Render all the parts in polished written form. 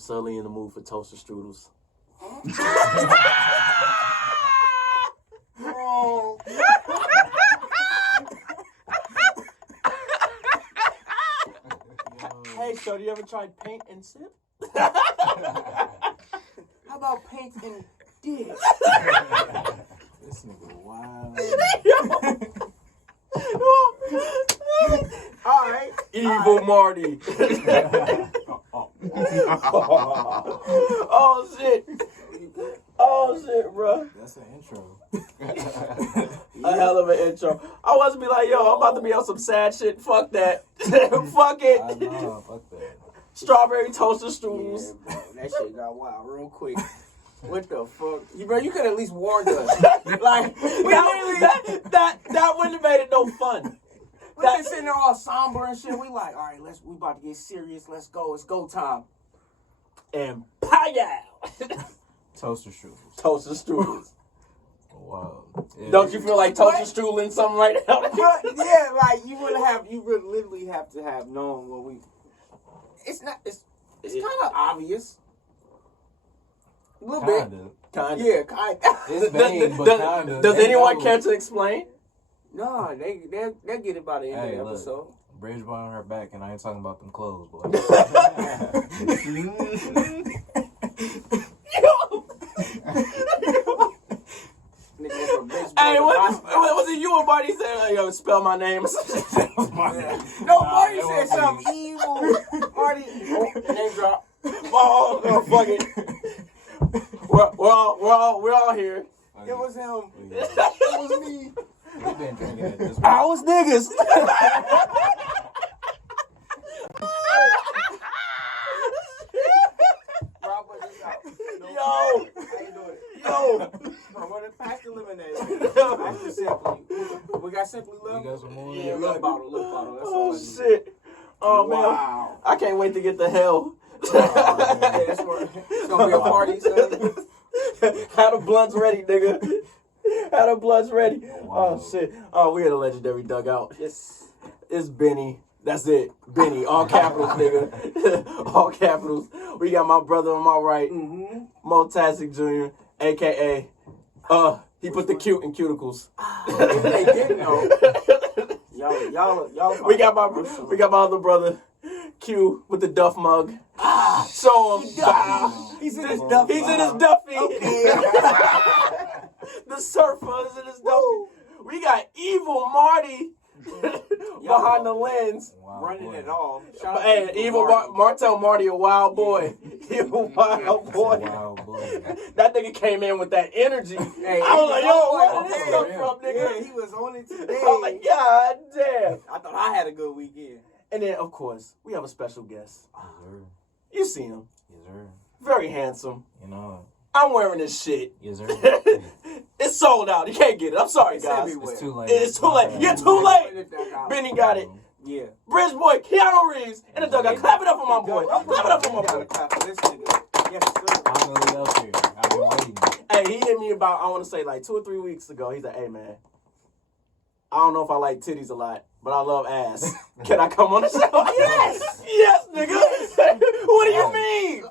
suddenly in the mood for toaster strudels. Bro. Hey, so do you ever tried paint and sip? How about paint and dick? This nigga wild. All right. Evil Marty. Oh shit. Oh shit, bro. That's an intro. A hell of an intro. I was be like, yo, I'm about to be on some sad shit. Fuck that. Fuck it. I know, fuck that. Strawberry toaster strudels. Yeah, bro, that shit got wild real quick. What the fuck? Bro, you could at least warned us. Like, that wouldn't have made it no fun. we been sitting there all somber and shit. We like, all right, we about to get serious. Let's go. It's go time. And pow! Toaster strudels. Toaster strudels. Wow. Yeah. Don't you feel like toaster strudeling something right now? But, yeah, like you would literally have to have known what we. It's not. It's kind of obvious. A little bit. Kinda. Yeah, kind. It's vague, but kinda. Does They anyone know. care to explain? No, they'll get it by the end of the Look, episode. Bridge bar on her back, and I ain't talking about them clothes, boy. Hey, what was it you and Marty said? Like, yo, spell my name. No, Marty said something evil. Marty, name drop. Oh, fuck it. We're all here. It was him. It was me. We've been drinking at this I was niggas. Rob, put this out. Yo. How you doing? Yo. Bro, what pass the lemonade? Pass the Simply. We got Simply Love? You got some more? Yeah, Little bottle. That's all I Oh, need. shit. Oh, man. Wow. I can't wait to get to hell. Yeah, that's where it's gonna be a party, son. Have the blunts ready, nigga. Have the blunts ready. Wow. Oh, shit. Oh, we had a legendary dugout. Yes. It's Benny. That's it. Benny. All capitals, nigga. All capitals. We got my brother on my right, Mm-hmm. Motastic Jr., a.k.a. He put the cute in cuticles. They didn't know. Y'all. We got my other brother, Q, with the Duff mug. Show him. He's in his Duffy. He's in his Duffy. Okay. The surfer is in his Duffy. We got Evil Marty behind the lens. Wow, Running boy. it all. Shout out Hey, to Evil Marty. Martell Marty, a wild boy. Evil wild boy. Wow, boy. That nigga came in with that energy. Hey, I was like, yo, where on did this it come today. from, Yeah, nigga? he was on it I today. was like, God damn. I thought I had a good weekend. And then, of course, we have a special guest. Yes, sir. You see him. Yes, sir. Very handsome. You know. I'm wearing this shit. Yes, sir. It's sold out. You can't get it. I'm sorry, It's guys. everywhere. It's too late. It's too late. You're too late. Benny got it. Yeah. Bridge boy, Keanu Reeves in the dugout. Clap it up for my boy. Clap it up for my boy. Clap for this nigga. Yes, sir. Finally up here. I've been waiting. Hey, he hit me about, I want to say like 2 or 3 weeks ago. He's like, hey, man, I don't know if I like titties a lot, but I love ass. Can I come on the show? Yes! Yes, nigga! What do you mean?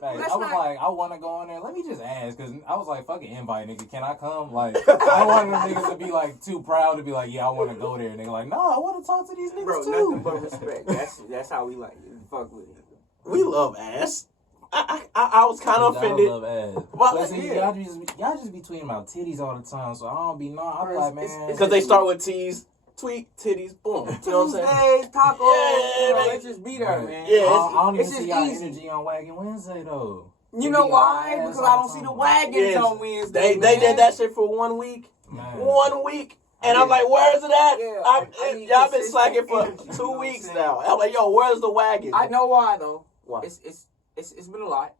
Like, Let's I was not- like, I want to go on there. Let me just ask, because I was like, fucking invite, nigga. Can I come? Like, I don't want them niggas to be like too proud to be like, yeah, I want to go there. And they're like, no, I want to talk to these niggas Bro, too. nothing but respect. That's how we like it. Fuck with it. We love ass. I was kind of offended. I love ass. Well, But see, yeah. y'all just be tweeting about titties all the time, so I don't be knowing. I'm like, man. Because they start with T's, tweet, titties, boom. You know what I'm saying? Tuesdays, tacos. Yeah, man. Let's just be there, man. Yeah, I don't even it's see just y'all easy. energy on Wagon Wednesday, though. You know Be why? all ass Because all I don't the see the time. wagons Yes. on Wednesday. They did man. that shit for 1 week. Man. 1 week. And I'm like, where's it at? Yeah, I need Y'all been consistent slacking for energy, you 2 know what I'm weeks saying? now. I'm like, yo, where's the wagon? I know why though. Why? It's been a lot,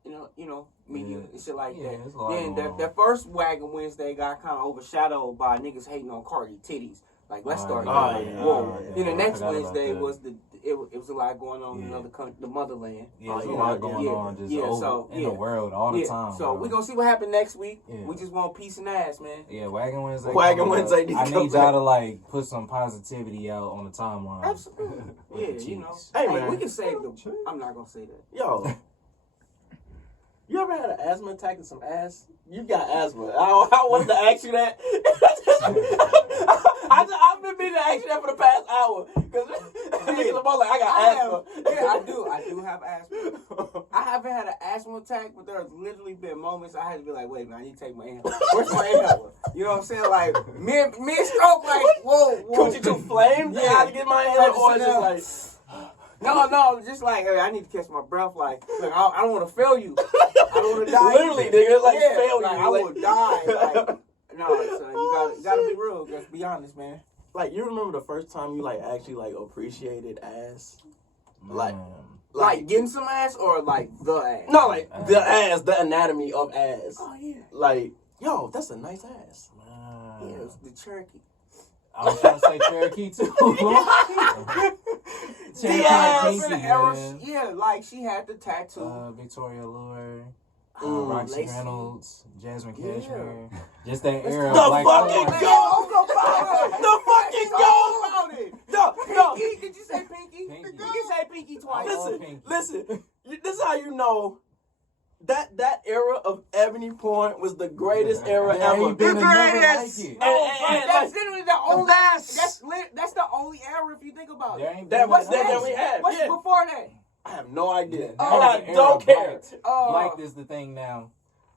media Yeah. and shit like Yeah, that. it's a lot Then going on. that first Wagon Wednesday got kind of overshadowed by niggas hating on Cardi titties. Like, let's start. yeah. here. Oh, Whoa. yeah. Then the I next forgot about Wednesday that. was it was a lot going on in Yeah. another country, the motherland. Yeah, there's Oh, a yeah, lot going yeah, on just yeah, over so, in yeah. the world all the Yeah, time. so bro. we're gonna see what happened next week. Yeah. We just want peace and ass, man. Yeah, Wagon Wednesday. Wagon coming up. Wednesday needs I to come need y'all back. to like put some positivity out on the timeline. Absolutely. With Yeah, the you know. cheeks. Hey, Hey, man. we can save the. I'm not gonna say that. Yo, You ever had an asthma attack and some ass? You got asthma. I wanted to ask you that. I've been meaning to ask you that for the past hour. Because niggas are both like, I got asthma. I do have asthma. I haven't had an asthma attack, but there's literally been moments I had to be like, wait, man, I need to take my inhaler. Where's my inhaler? You know what I'm saying? Like, mid-stroke, like, whoa. Coochie too flamed? Yeah. I had to get my inhaler, or it's just like... No, just like, hey, I need to catch my breath. Like I don't want to fail you. I don't want to die. Literally, nigga, like, fail like, you. I will die. Like, no, son, you gotta be real. Let's be honest, man. Like, you remember the first time you, like, actually, like, appreciated ass? Like getting some ass or like the ass? No, like, the ass, the anatomy of ass. Oh, yeah. Like, yo, that's a nice ass. Yeah, it was the Cherokee. I was trying to say Cherokee too. Cherokee ass. Pinky, man. Yeah, like she had the tattoo. Victoria Lure, Roxy Roxy Reynolds, Jasmine Cashmere. Just that era of The black fucking women. goat! The fucking goat! No. Pinky, did you say Pinky? Pinky. You can say Pinky twice. Listen. This is how you know that era of Ebony Point was the greatest era There ever. ain't been The another greatest. like it. That's literally the only. best. That's the only era if you think about There it. ain't That been was another that we had. What's Yeah. before that? I have no idea. That And was I the era don't of care. Black is the thing now.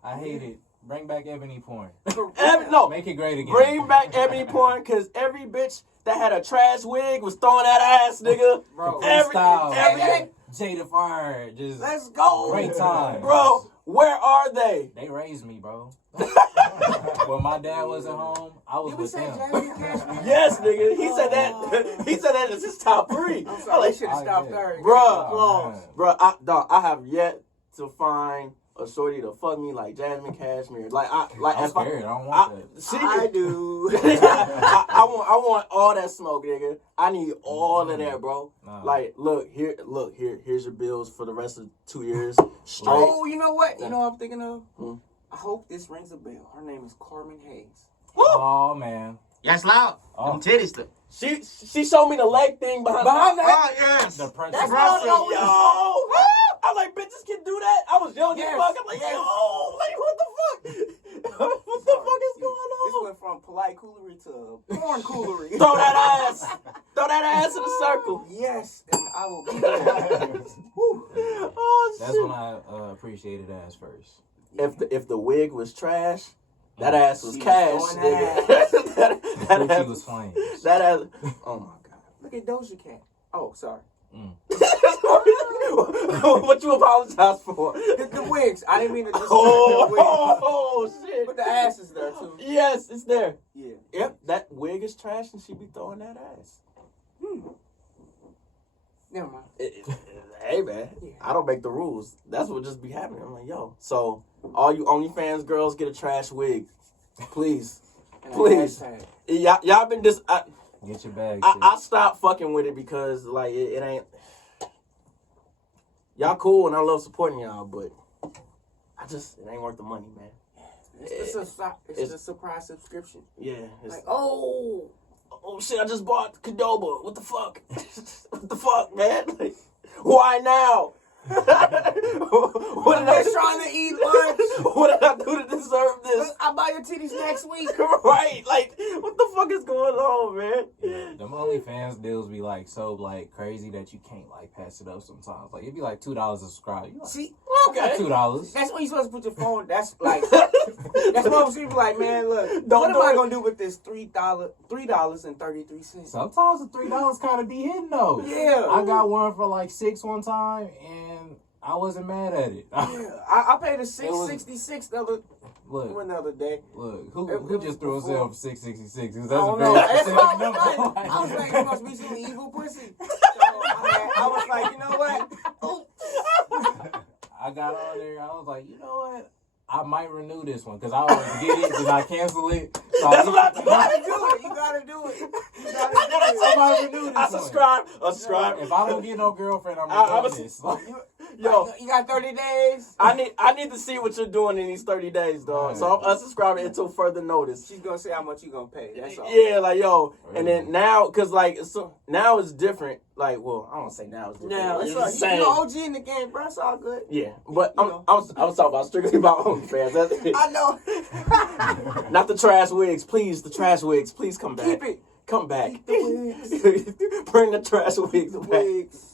I hate it. Bring back Ebony Point. No, Make it great again. bring back Ebony Point, because every bitch that had a trash wig was throwing that ass, nigga. Bro. Freestyle. every- Jada Fire. Just Let's go. great time. Bro, where are they? They raised me, bro. When my dad wasn't home, I was Did we with say them. Jasmine Cashmere? Yes, nigga. He said that. He said that as his top 3. I'm sorry, they should have Oh, stopped yeah. there. Bruh. Oh, Bro, I have yet to find a shorty to fuck me like Jasmine Cashmere. Like I'm if scared. I don't want that. See, I do. I want all that smoke, nigga. I need all of that, bro. Nah. Like, here's your bills for the rest of 2 years straight. Oh, you know what? You know what I'm thinking of? Hmm. I hope this rings a bell. Her name is Carmen Hayes. Oh, man. Yes, loud. Oh. Them titties. She showed me the leg thing behind that. Oh, yes. The Prince That's of all Russia. I know. Yo, I'm like, bitches can do that. I was young Yes, as fuck. I'm like, yes. yo, like, what the fuck? What the fuck is going This on? went from polite coolery to porn coolery. Throw that ass. Throw that ass in the circle. Yes, and I will be there. Whew. Oh, shit. That's when I appreciated ass first. If the wig was trash, that ass was She was cash, throwing nigga. that that Gucci ass was flames. That ass. Oh my god. Look at Doja Cat. Oh, sorry. What you apologize for? The wigs. I didn't mean to disrespect the wigs. Oh shit. But the ass is there too. Yes, it's there. Yeah. Yep, that wig is trash, and she be throwing that ass. Never mind. Hey man, Yeah. I don't make the rules. That's what just be happening. I'm like, yo. So all you OnlyFans girls, get a trash wig, please. And Please. hashtag. Y'all been this. Get your bag. I stopped fucking with it because like it ain't. Y'all cool and I love supporting y'all, but it ain't worth the money, man. It's a surprise subscription. Yeah. It's, Like, oh shit! I just bought Qdoba. What the fuck? What the fuck, man? Like, why now? What I'm did I just trying to eat lunch. What did I do to deserve this? I'll buy your titties next week. Right? Like, what the fuck is going on, man? Yeah, them OnlyFans deals be like so like crazy that you can't like pass it up sometimes. Like it'd be like $2 a subscribe. You like, See, Okay. $2. that's when you're supposed to put your phone. That's like, that's what people like, man. Look, Don't what am do I it. gonna do with this $3.33? Sometimes the $3 kind of be hitting though. Yeah. I got one for like $6 one time, and I wasn't mad at it. Yeah, I paid a was- $6.66 the other day. Look, It who just threw was himself $6.66? Because I that's don't a know. very That's specific what number. I was like, it must be some evil pussy. So I was like, you know what? I got on there. I was like, you know what? I might renew this one because I always get it and I cancel it. So That's what I You gotta do it. You gotta do it. I might renew this I one. subscribe. If I don't get no girlfriend, I'm I'm renewing a- this. Like, Yo, like, you got 30 days. I need to see what you're doing in these 30 days, dog. So I'm unsubscribing until further notice. She's gonna say how much you gonna pay. That's all. Yeah, like yo, and then now, cause like so now it's different. Like, well, I don't say now it's different. Now, it's like, you're OG in the game, bro. It's all good. Yeah, but I know. was talking about strictly about OnlyFans. That's it. I know. Not the trash wigs, please. The trash wigs, please come back. Keep it. Come back. Keep the wigs. Bring the trash wigs back. Wigs.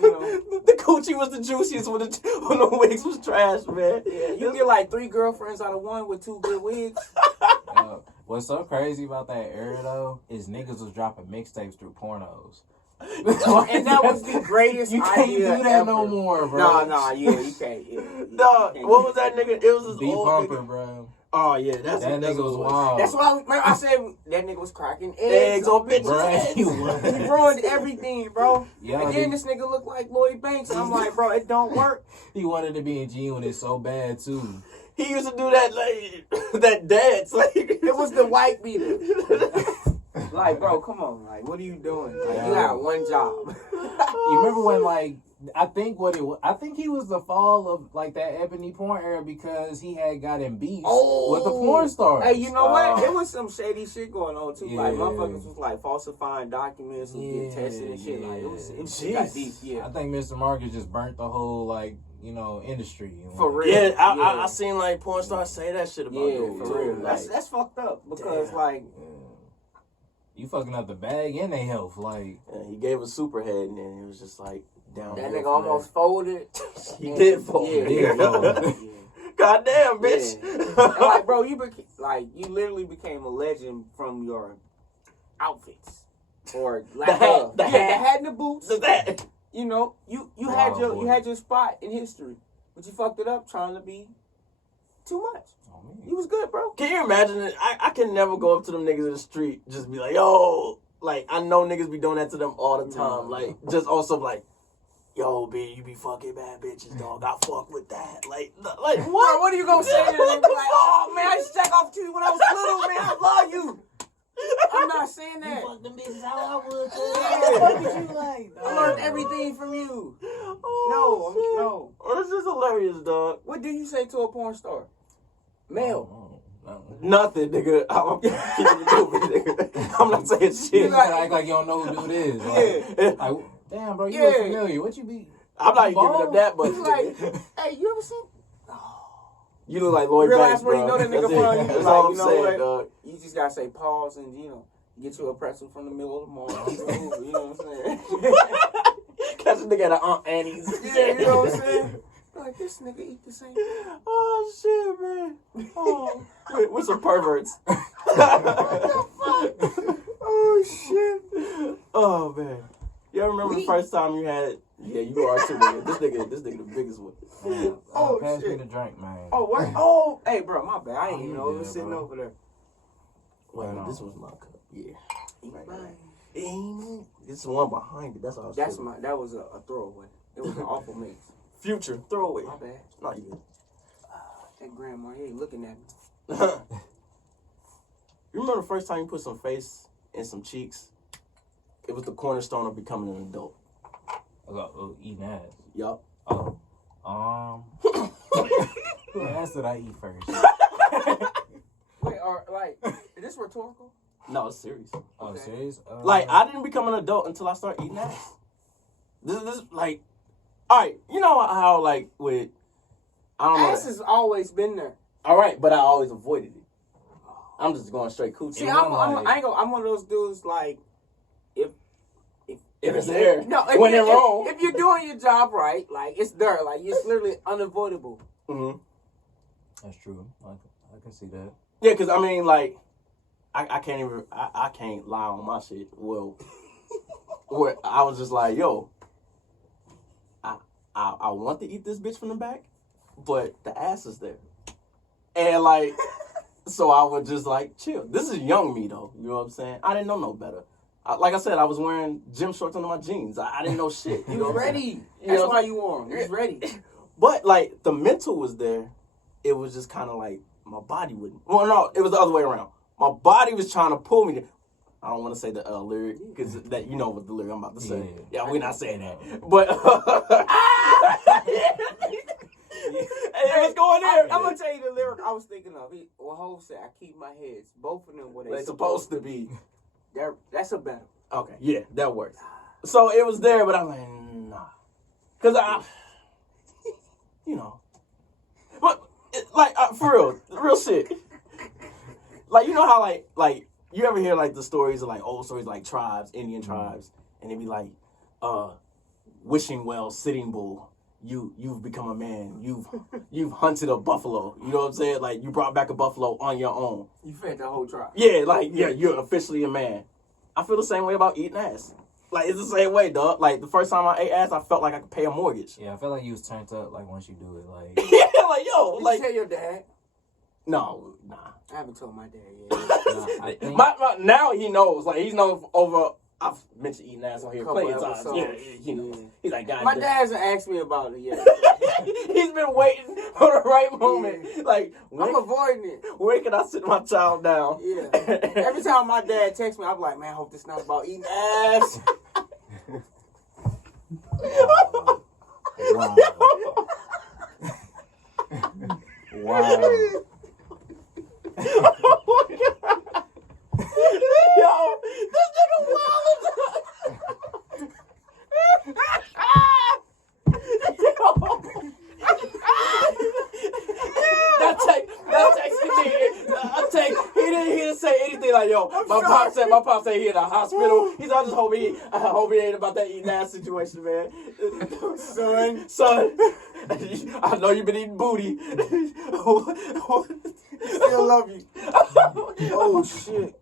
You know. The coochie was the juiciest when the wigs was trash, man. Yeah, you get like 3 girlfriends out of 1 with 2 good wigs. What's so crazy about that era though is niggas was dropping mixtapes through pornos. And that was the greatest You can't idea do that ever. no more, bro. Nah, yeah, you can't. Yeah, Dog, what was that nigga? It was this B old Pumper, nigga. bro. Oh yeah, That nigga was wild. That's why I said that nigga was cracking Eggs on bitches' Bro, heads. he was. He ruined everything, bro. Yeah, and then this nigga looked like Lloyd Banks. And I'm like, bro, it don't work. He wanted to be in G Unit so bad too. He used to do that like that dance. Like It was the white beater. Like, bro, come on. Like, what are you doing? Like, you got one job. You remember when like I think he was the fall of like that ebony porn era because he had got in beefs with the porn stars. Hey, you know what? There was some shady shit going on too. Yeah. Like motherfuckers was like falsifying documents and getting tested and shit. Like it got deep. Yeah, I think Mr. Marcus just burnt the whole like industry. for real. yeah, I seen like porn stars say that shit about dudes, for too. real. Like, That's fucked up because damn. like you fucking up the bag and they health. Like yeah, he gave a superhead and then it was just like down. that nigga almost folded. He did fold. Yeah, he did fold. Goddamn, bitch. And like, bro, you literally became a legend from your outfits or lack The hat, of. the Yeah, hat. the hat and the boots. That. You know, you Wow, boy. you had your spot in history, but you fucked it up trying to be too much. You was good, bro. Can you imagine it? I can never go up to them niggas in the street just be like, yo, like I know niggas be doing that to them all the time. Like just also like, yo, B, you be fucking bad bitches, dog. I fuck with that. Like Bro, what? what are you gonna say to them? Like, oh man, I used to check off to you when I was little, man. I love you. I'm not saying that. fuck them bitches how I would. What did you like? I learned everything from you. Oh, No. This is hilarious, dog. What do you say to a porn star? Male. Nothing, nigga. I'm keeping it moving, nigga. I'm not saying You shit. like- Act like you don't know who dude is. Yeah. Like, damn, bro, you Yeah. look familiar. What you be? I'm not even giving up that much. He's like, nigga. hey, you ever seen? You look like Lloyd Realize Banks, where bro. you know that nigga That's from. it. You That's like, all you I'm know saying, what? dog. You just gotta say pause and get you a pretzel from the middle of the mall. You know what I'm saying? Catch a nigga at Aunt Annie's. Yeah, you know what I'm saying? Like this nigga eat the same. Oh shit, man. Oh, with some perverts. Oh shit. Oh man. You ever remember the first time you had? Yeah, you are too, nigga. This nigga the biggest one. Oh, pass me shit. the drink, man. Oh what? Oh, hey, bro, my bad. I ain't even you know it was good, sitting bro. over there. Wait, Right on. this was my cup. Yeah. Right. This is one behind it. That's all. That was a throwaway. It was an awful mix. Future throwaway. My bad. Not you. That grandma, he ain't looking at me. You remember the first time you put some face and some cheeks? It was the cornerstone of becoming an adult. Eating ass. Yup. Oh. Who ass did I eat first? Wait, or like, is this rhetorical? No, it's serious. Oh, Okay. serious? Like, I didn't become an adult until I started eating ass. This like, all right, you know how, like, with, I don't know. Ass has always been there. All right, but I always avoided it. I'm just going straight coochie. See, It I'm wasn't I'm one of those dudes, like, If it's there, when they're wrong. If you're doing your job right, like, it's there. Like, it's literally unavoidable. Mm-hmm. That's true. I can see that. Yeah, because, I mean, like, I can't even, I can't lie on my shit. Well, where I was just like, yo, I want to eat this bitch from the back, but the ass is there. And, like, so I would just, like, chill. This is young me, though. You know what I'm saying? I didn't know no better. Like I said, I was wearing gym shorts under my jeans. I didn't know shit. You was ready. You That's know? why you wore them. You was ready. But, like, the mental was there. It was just kind of like my body wouldn't. Well, no, it was the other way around. My body was trying to pull me there. I don't want to say the lyric because that you know what the lyric I'm about to say. Yeah. Yeah, we're not saying that. But hey, what's going there? I'm gonna tell you the lyric I was thinking of. Hov said, "I keep my heads, both of them where They're supposed to be. That's a better. Okay, yeah, that works. So it was there, but I'm like, nah, because you know, but like for real shit. Like you know how like you ever hear like the stories of like old stories like tribes, Indian tribes, and they be like, wishing well, Sitting Bull. You've become a man. You've hunted a buffalo. You know what I'm saying? Like you brought back a buffalo on your own. You fed the whole tribe. Yeah, like yeah, you're officially a man. I feel the same way about eating ass. Like it's the same way, dog. Like the first time I ate ass, I felt like I could pay a mortgage. Yeah, I feel like you was turned up like once you do it. Like Yeah, like yo, Did like you tell your dad? no, nah. I haven't told my dad yet. nah, I think My now he knows. Like he's known over. I've mentioned eating ass on here Couple plenty of times. episodes. Yeah, you know. Yeah. He's like, God My damn. dad hasn't asked me about it yet. He's been waiting for the right moment. Like, I'm avoiding it. where can I sit my child down? Yeah. Every time my dad texts me, I'm like, man, I hope this is not about eating ass. wow. Wow. Oh my God. Yo, this nigga wild. That text me. He didn't say anything like, yo, my pop said he in the hospital. He's I hope he ain't about that eating ass situation, man. Son, I know you've been eating booty. Still love you. Oh shit.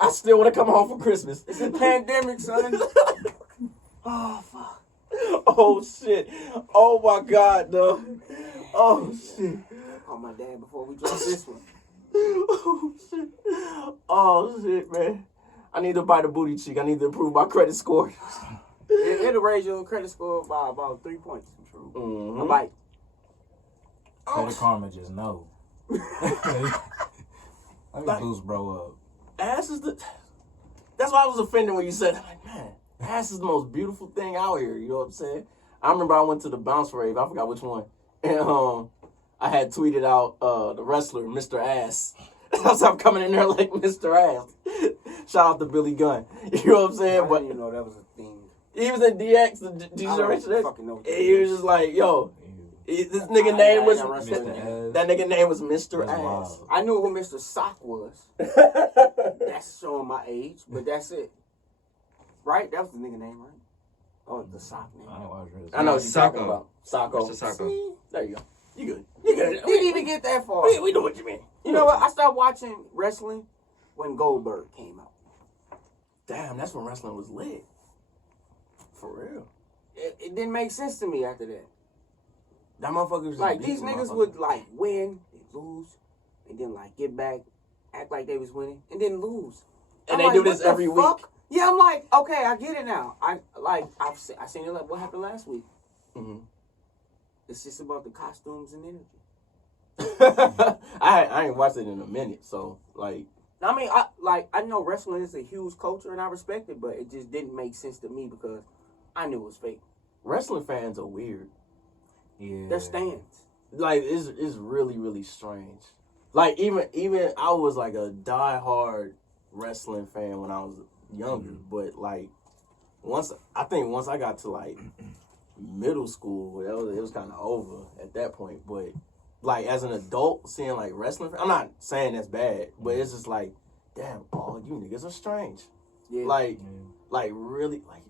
I still want to come home for Christmas. It's a pandemic, son. Oh fuck. Oh shit. Oh my God, though. Oh shit. Call my dad before we drop this one. Oh shit. Oh shit, man. I need to buy the booty cheek. I need to improve my credit score. It'll raise your credit score by about 3 points. Mm-hmm. A bite. Credit Karma just know. Let me boost bro up. Ass is the. That's why I was offended when you said, like, man, ass is the most beautiful thing out here. You know what I'm saying? I remember I went to the bounce rave. I forgot which one, and I had tweeted out the wrestler Mr. Ass. So I'm coming in there like Mr. Ass. Shout out to Billy Gunn. You know what I'm saying? I But didn't even know that was a thing. he was in DX. The I don't Generation X. fucking know. He was just like, yo, this nigga I name was wrestled Mr. him. Ass. that nigga name was Mr. That's Ass. wild. I knew who Mr. Sock was. That's showing my age, but that's it. Right? That was the nigga name, right? Oh, the Sock name. I don't watch wrestling. I know what you're talking Sacco. about. Sacco. Mr. Sacco. See? There you go. You good. You good. Didn't even get that far. We know what you mean. You know what? I started watching wrestling when Goldberg came out. Damn, that's when wrestling was lit. For real. It didn't make sense to me after that. That motherfucker was Like, just these beating niggas motherfuckers. would, like, win, they lose, and then, like, get back, act like they was winning, and then lose. And I'm they like, do what this the every fuck? week. Yeah, I'm like, okay, I get it now. I seen it, like, what happened last week? Mm-hmm. It's just about the costumes and energy. I ain't watched it in a minute, so, like, I mean, I know wrestling is a huge culture, and I respect it, but it just didn't make sense to me because I knew it was fake. wrestling fans are weird. Yeah. Their stands. Like, it's really, really strange. Like, even I was, like, a diehard wrestling fan when I was younger, but, like, once I got to, like, middle school, it was kind of over at that point, but like as an adult seeing like wrestling, I'm not saying that's bad, but it's just like, damn, all you niggas are strange. Yeah. Like really, like.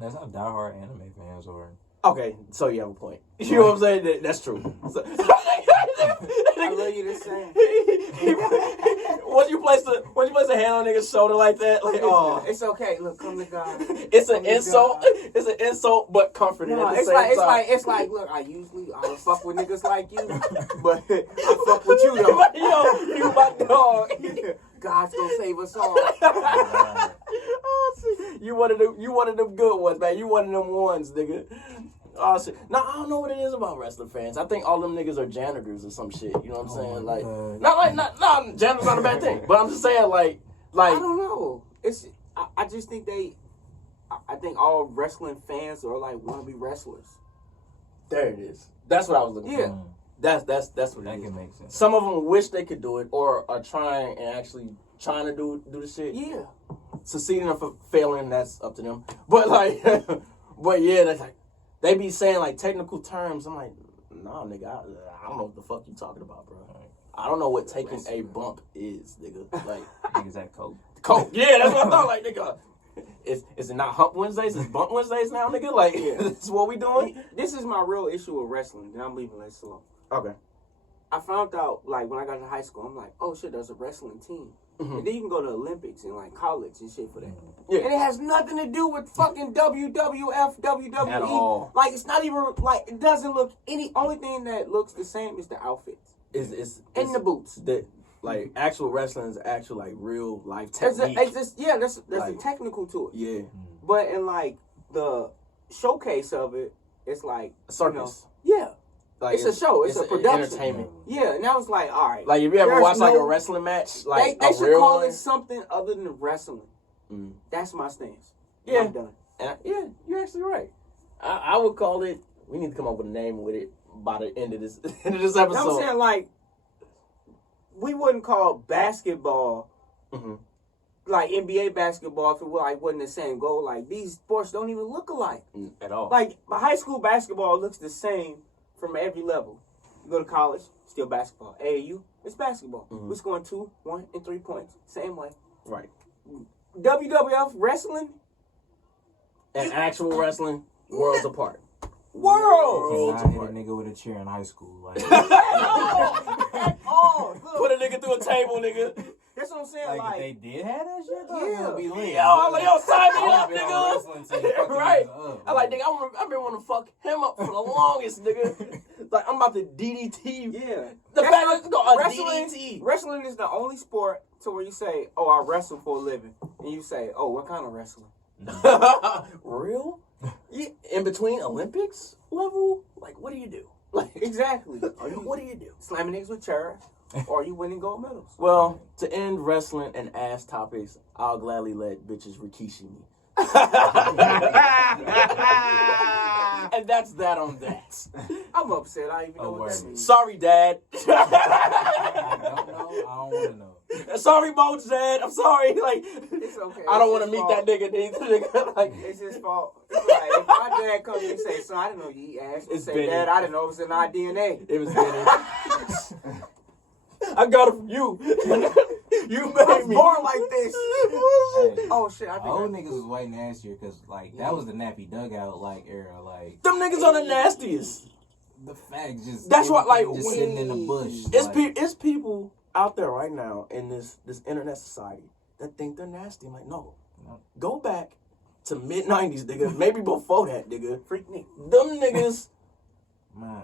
That's how diehard anime fans are. Okay, so you have a point. You know what I'm saying? That's true. So, I love you the same. Once you place a hand on a nigga's shoulder like that, like, oh, It's okay. Look, come to God. it's an Come to insult. God. It's an insult, but comforting No, at the it's same like time. it's like. Look, I don't fuck with niggas like you, but I fuck with you though. Yo, you my dog. God's gonna save us all. Oh, shit. You one of them good ones, man. You one of them ones, nigga. Oh shit. Now I don't know what it is about wrestling fans. I think all them niggas are janitors or some shit. You know what I'm saying? Like, God. not janitors not a bad thing, but I'm just saying like I don't know. I just think I think all wrestling fans are like want to be wrestlers. There it is. That's what I was looking Yeah. for. That's what That it is. can make sense. Some of them wish they could do it, or are trying and actually trying to do the shit. Yeah. Succeeding or failing, that's up to them. But like, but yeah, that's like they be saying like technical terms. I'm like, nah, nigga, I don't know what the fuck you talking about, bro. I don't know what taking a bump is, nigga. Like, Niggas that coke. coke. Yeah, that's what I thought. Like, nigga, is it not Hump Wednesdays? It's Bump Wednesdays now, nigga. Like, this is what we doing. This is my real issue with wrestling, and I'm leaving this alone. Okay. I found out, like, when I got to high school, I'm like, oh shit, there's a wrestling team. Mhm. And then you can go to Olympics and like college and shit for that. Yeah. And it has nothing to do with fucking WWF, WWE. At all. Like, it's not even, like, it doesn't look only thing that looks the same is the outfits. Is And the boots. that like actual wrestling is actual like real life There's technique. there's Like, a technical to it. yeah, But in, like, the showcase of it, it's like, circus. you know, yeah. Like It's a show. It's a production. Entertainment. Yeah, and I was like, all right. Like if you ever There's watch like a no- wrestling match, like they a should real call one, it something other than wrestling. Mm. That's my stance. Yeah. I'm done. Yeah, you're actually right. I would call it. We need to come up with a name with it by the end of this episode. I'm saying, like, we wouldn't call basketball Mhm. like NBA basketball if it wasn't the same goal. Like, these sports don't even look alike. At all. Like, high school basketball looks the same from every level. You go to college, still basketball. AAU, it's basketball. Mhm. We're scoring 2, 1, and 3 points. Same way. Right. WWF wrestling, And actual wrestling, worlds apart. world. Cannot hit a nigga with a chair in high school. Like, At all. Look, Put a nigga through a table, nigga. that's what I'm saying. like, Like, if they did have that shit, though, Yeah. it'd be lit. Yo, I'm like, yo, sign me I up, would've been on a wrestling team nigga. fucking Right. niggas up, I like, man. nigga, I've been wanting to fuck him up for the longest, nigga. Like, I'm about to DDT. yeah. The That's fact what- that go a wrestling, DDT. wrestling is the only sport to where you say, "Oh, I wrestle for a living," and you say, "Oh, what kind of wrestling?" Real? Yeah, In between Olympics level? Like, what do you do? Like, exactly. what do you do? Slamming niggas with chairs, or are you winning gold medals? Well, to end wrestling and ass topics, I'll gladly let bitches Rikishi me. And that's that on that. I'm upset. I even know Oh, what word. that means. Sorry, Dad. I don't know. I don't want to know. Sorry, Mo, Dad. I'm sorry. Like, It's okay. I don't It's want to his meet fault. that nigga. Nigga. Like, It's his fault. It's like, if my dad comes and say, "Son, I didn't know you eat ass," It's say, Benny. "Dad, I didn't know it was in our DNA." it was Benny. I got it from you. You I made was me. born like this. Hey, Oh shit! I think old niggas was way nastier because, like, that was the nappy dugout, like, era. Like, Them niggas are the nastiest. the facts just. That's what, like, just sitting in the bush. It's like, it's people out there right now in this internet society that think they're nasty. I'm like, no. Go back to mid 90s, nigga. Maybe before that, nigga. freak me. Them niggas, man.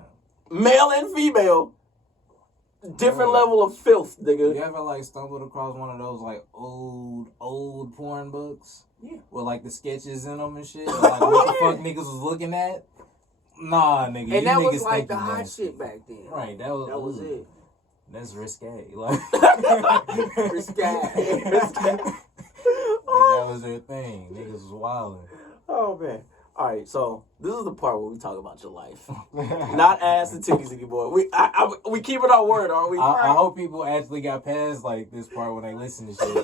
male and female, different Yeah. level of filth, nigga. You ever, like, stumbled across one of those, like, old porn books? Yeah. With, like, the sketches in them and shit? Like, what the fuck niggas was looking at? Nah, nigga. And you that was niggas like think the you hot nasty. shit back then. Right, that was it. That's risque. Like, Risque. that was their thing. Niggas was wilding. Oh, man. All right, so this is the part where we talk about your life. Not ass and titties anymore. We keeping our word, aren't we? I hope people actually got past, like, this part when they listen to shit.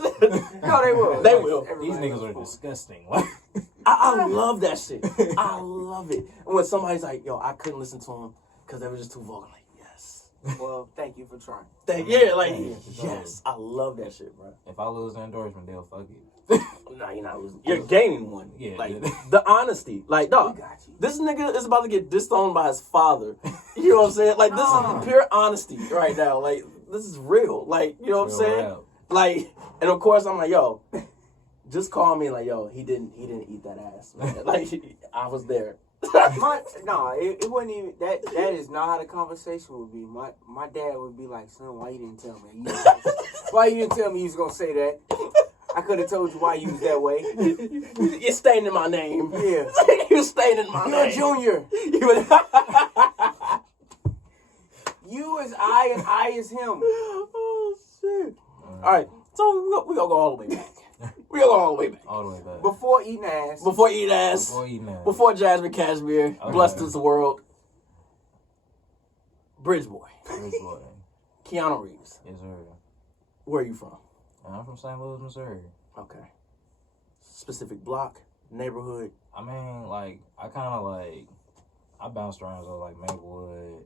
No, they will. They will. These Everybody niggas knows are porn. disgusting. Like, I love that shit. I love it. And when somebody's like, yo, I couldn't listen to them because they were just too vulgar. Like, yes. Well, thank you for trying. Yeah, like, Yeah, yes. I love that shit, bro. if I lose an endorsement, they'll fuck it. No, you're not losing. You're gaining one. Yeah. Like, the honesty. Like, We dog, got you. this nigga is about to get disowned by his father. You know what I'm saying? Like, this is pure honesty right now. Like, this is real. Like, you know what I'm Real saying? rap. Like, and of course, I'm like, yo, just call me like, yo, he didn't eat that ass, man. Like, I was there. It wasn't even that. That is not how the conversation would be. My dad would be like, "Son, why you didn't tell me? Why you didn't tell me you was gonna say that? I could have told you why you was that way. You're staying in my name. Yeah, You're staying in my you're a name. junior. You was- You is I and I is him. Oh shit! All right, so we gonna go all the way back. We go all the way back. All the way back. Before eating ass. Before eating ass. Before eating ass. Before Jasmine Cashmere. Okay. Blessed us the world. Bridge Boy. Bridge Boy. Keanu Reeves. Yes, sir. Where are you from? I'm from St. Louis, Missouri. Okay. Specific block, neighborhood. I mean, like, I kind of like, I bounced around, so like Maplewood.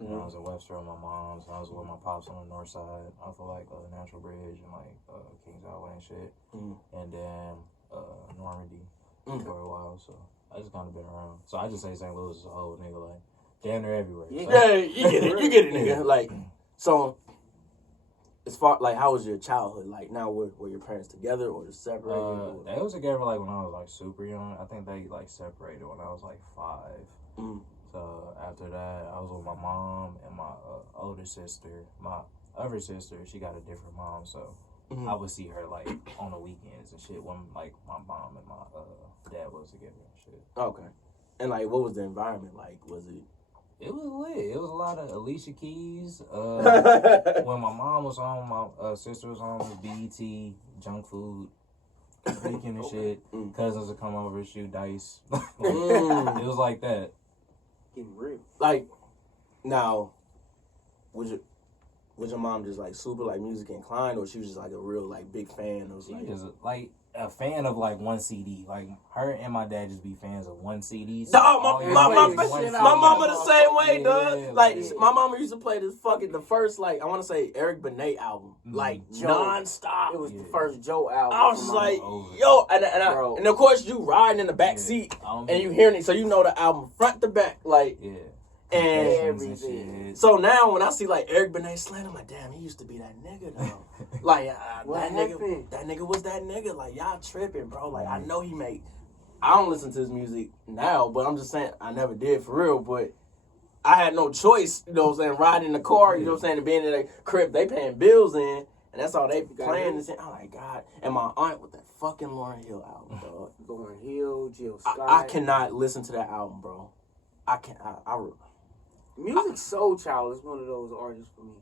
I was in Webster with my mom's. I was with my pops on the north side. I feel like Natural Bridge and like Kings Highway and shit. And then Normandy for a while. So I just kind of been around. So I just say St. Louis is a whole nigga, like, damn near everywhere. Yeah, So, Yeah, you get it. You get it, nigga. Like, so, as far, like, how was your childhood? Like, now, were your parents together or just separated? they was together like when I was like super young. I think they like separated when I was like 5. So after that, I was with my mom and my older sister. My other sister, she got a different mom, so I would see her like on the weekends and shit when like my mom and my dad was together and shit. Okay. And like, what was the environment like? Was it? It was lit. It was a lot of Alicia Keys. When my mom was home, my sister was home with BET, junk food, drinking and shit. Cousins would come over and shoot dice. It was like that. Getting real. Like, now, was your mom just like super like music inclined, or she was just like a real like big fan of She like? was like a fan of like one CD. Like her and my dad just be fans of one CD. So Dog, all you my play mama, is one CD. my mama the same way, dog. Yeah, like, like- my mama used to play the first, like, I want to say Eric Benet album, like, Joe. nonstop. It was the first Joe album. I was just from my like, mama. yo, Bro. and of course you riding in the back seat and you hearing it, so you know the album front to back, like, Yeah. and everything. so now when I see like Eric Benet slam, I'm like, damn, he used to be that nigga though. Like What that happened? nigga was that nigga. Like y'all tripping, bro. Like I know he made. I don't listen to his music now, but I'm just saying I never did for real. But I had no choice, you know what I'm saying, riding in the car, you know what I'm saying, and being in the crib, they paying bills in, and that's all they playing. And saying, oh my God. And my aunt with that fucking Lauryn Hill album, dog. Lauryn Hill, Jill Scott. I cannot listen to that album, bro. I can't. Music Soul Child is one of those artists for me.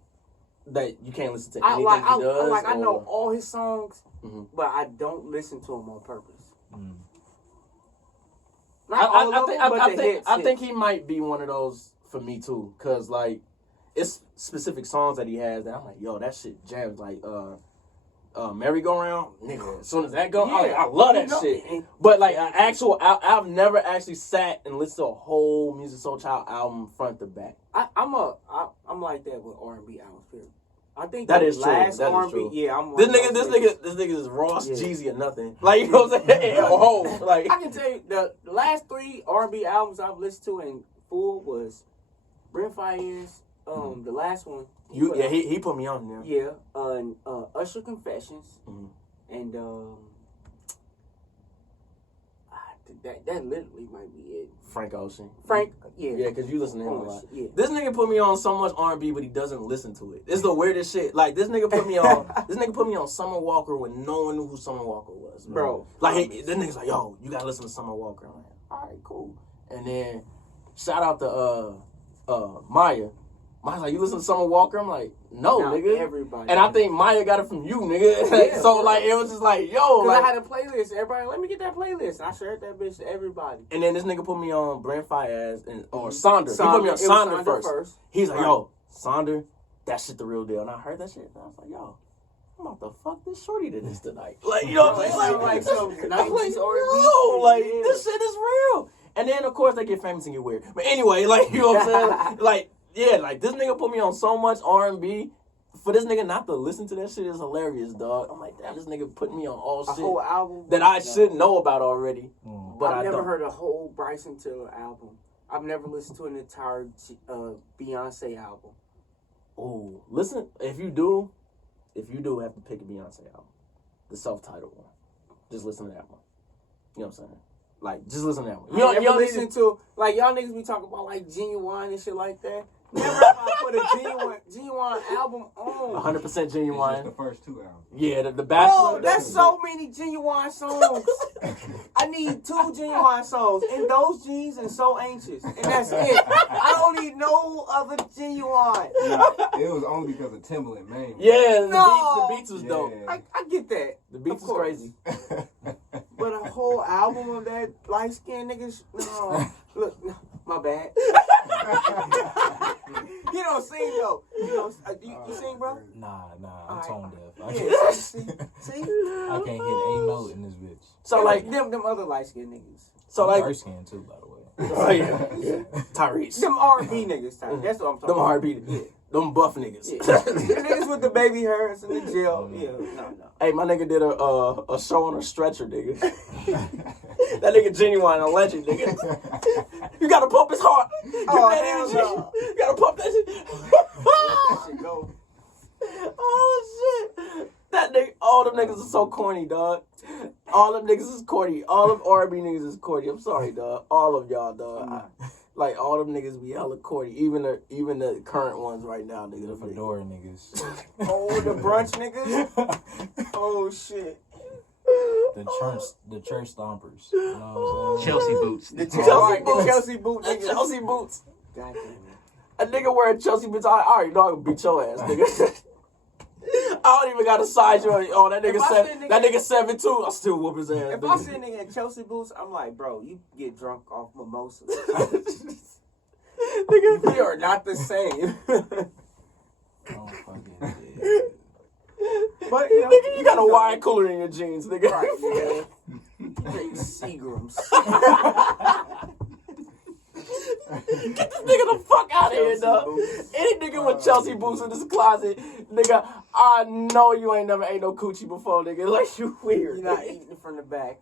That you can't listen to I anything like. he does. I know all his songs, Mhm. but I don't listen to him on purpose. Mm. Not all of them, but the hits. I think he might be one of those for me too, cause like it's specific songs that he has that I'm like, yo, that shit jams. Like Merry Go Round, nigga. As soon as that go, I love that shit. But like an actual, I've never actually sat and listened to a whole Music Soul Child album front to back. I'm like that with R&B albums. Period. I think That the is true. last That is R&B, true. yeah, I'm This one of those nigga is Ross, Yeah. Jeezy, or nothing. Like, you know what I'm saying? Oh, like I can tell you the last 3 R&B albums I've listened to in full was Brent Faiyaz, the last one. he put me on there. Yeah, Usher Confessions, and that literally might be it. Frank Ocean. Yeah, because you listen to him a lot. Yeah. This nigga put me on so much R&B, but he doesn't listen to it. This is the weirdest shit. Like this nigga put me on Summer Walker when no one knew who Summer Walker was, Bro. Like this nigga's like, yo, you gotta listen to Summer Walker. I'm like, all right, cool. And then shout out to Maya. Maya's like, you listen to Summer Walker? I'm like, no, Not nigga. everybody. And I think Maya got it from you, nigga. Yeah, so bro. like it was just like, yo, Because like, I had a playlist. Everybody, let me get that playlist. And I shared that bitch to everybody. and then this nigga put me on Brent Faiyaz or Sonder. He put Sonder. me on It was Sonder Sonder first. first. He's like, Right. yo, Sonder, that shit the real deal. And I heard that shit. And I was like, yo, I'm about to fuck this shorty to this tonight. Like, you know what I'm saying? Like some I'm 90s like, R&B yo, shit, like, yeah. this shit is real. And then, of course, they get famous and get weird. But anyway, like, you know what I'm saying? Like, yeah, like, this nigga put me on so much R&B. For this nigga not to listen to that shit is hilarious, dog. I'm like, damn, this nigga put me on all A shit whole album that I should know about already. But I've I never don't. heard a whole Bryson Tiller album. I've never listened to an entire Beyonce album. Oh, listen, if you do have to pick a Beyonce album, the self-titled one, just listen to that one. You know what I'm saying? Like, just listen to that one. You don't listen to, like, y'all niggas be talking about, like, Genuine and shit like that. Never have I put a genuine album on. 100% It's just genuine. the first 2 albums. Yeah, the Bachelor. Bro, that's so many Genuine songs. I need 2 Genuine songs. In Those Jeans and So Anxious. And that's it. I don't need no other Genuine. Nah, it was only because of Timbaland, man. Yeah, No. the beats was dope. Yeah. I get that. The beats Of was course. crazy. But a whole album of that light skinned niggas, no. Look, no, my bad. He don't sing though. You sing, bro? Nah, I'm Alright. tone deaf. I Yeah, can't, see? I can't hit a note in this bitch. So like, them other light skinned niggas. so I'm like, dark skinned too, by the way. oh yeah, Tyrese. Them R&B niggas, type. That's what I'm talking Them about. heartbeat. Them buff niggas. Yeah. The niggas with the baby hairs and the gel. Yeah, no. Hey, my nigga did a show on a stretcher, nigga. That nigga Genuine, a legend, nigga. You gotta pump his heart. Give him Oh, that hell energy. no. You gotta pump that shit. That shit go. Oh shit. That nigga, all them niggas are so corny, dog. All them niggas is corny. All them R&B niggas is corny. I'm sorry, dog. All of y'all, dog. Like all them niggas be hella corny. Even the current ones right now, nigga. The fedora niggas. Oh, the brunch niggas? Oh, shit. The church stompers. You know what I'm saying? Chelsea boots. The Chelsea boots. Chelsea boot The niggas. Chelsea boots. God damn it. A nigga wearing Chelsea boots. I already know I can beat your ass, nigga. I don't even gotta size you. Oh, that nigga If I said see a nigga- that nigga 7'2". I still whoop his ass. If I see a nigga in Chelsea boots, I'm like, bro, you get drunk off mimosas. Nigga, We are not the same. Oh, fucking dead. But, nigga, you got a wide cooler in your jeans, nigga. Right, nigga. Drink Seagrams. Get this nigga the fuck out of here, Chelsea dog. boots. Any nigga with Chelsea boots in this closet, nigga, I know you ain't never ate no coochie before, nigga. Like, you weird. You're not eating from the back.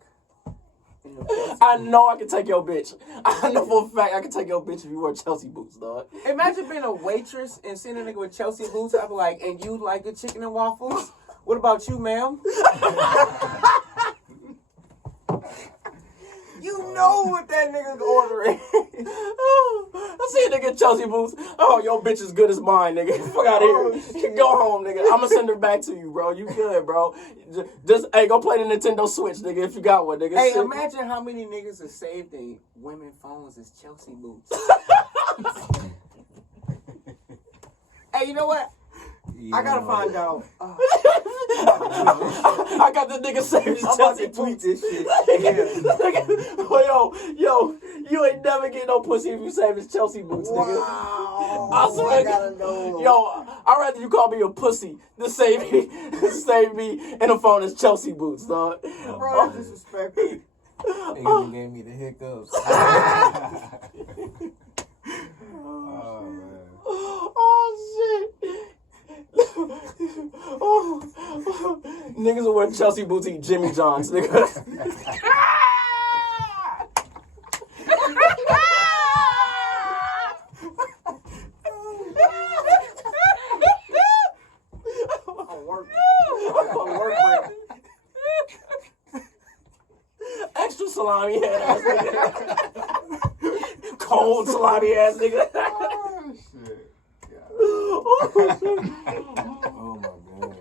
I know I can take your bitch. I know for a fact I can take your bitch if you wear Chelsea boots, dog. Imagine being a waitress and seeing a nigga with Chelsea boots. I'd be like, and you like the chicken and waffles? What about you, ma'am? You know what that nigga's ordering. I see a nigga in Chelsea boots. Oh, your bitch is good as mine, nigga. Fuck out of here. shit. Go home, nigga. I'ma send her back to you, bro. You good, bro. Just hey, go play the Nintendo Switch, nigga, if you got one, nigga. Hey, Shit. imagine how many niggas are saved in women phones as Chelsea boots. Hey, you know what? I gotta find out. I got the nigga saved his I'm about Chelsea to tweet boots. this shit. Yeah. yo, you ain't never get no pussy if you save his Chelsea boots, nigga. Wow. I swear, I gotta know. yo, I'd rather you call me a pussy than save me in the phone as Chelsea boots, dog. Bro, that's disrespectful. Niggas gave me the hiccups. Oh, man. Oh shit. Niggas will wear Chelsea boots, eat Jimmy John's, nigga. Extra salami ass nigga. Cold salami ass nigga. Oh, shit. Oh my god.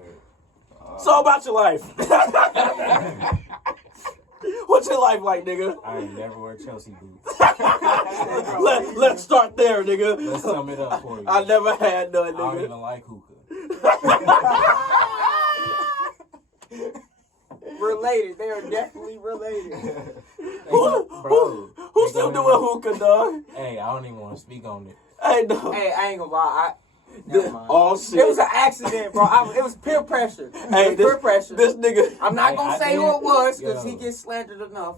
So about your life. What's your life like, nigga? I ain't never wear Chelsea boots. Let's start there, nigga. Let's sum it up for you. I never had none, I don't nigga. even like hookah. Related. They are definitely related. Bro, Who's still doing hookah, dog? Hey, I don't even want to speak on it. Hey, dog. Hey, I ain't gonna lie. Never mind. Oh shit. It was an accident, bro. It was peer pressure. Hey, It was peer pressure. This nigga. I'm not Hey, gonna I say did- who it was because Yo. he gets slandered enough.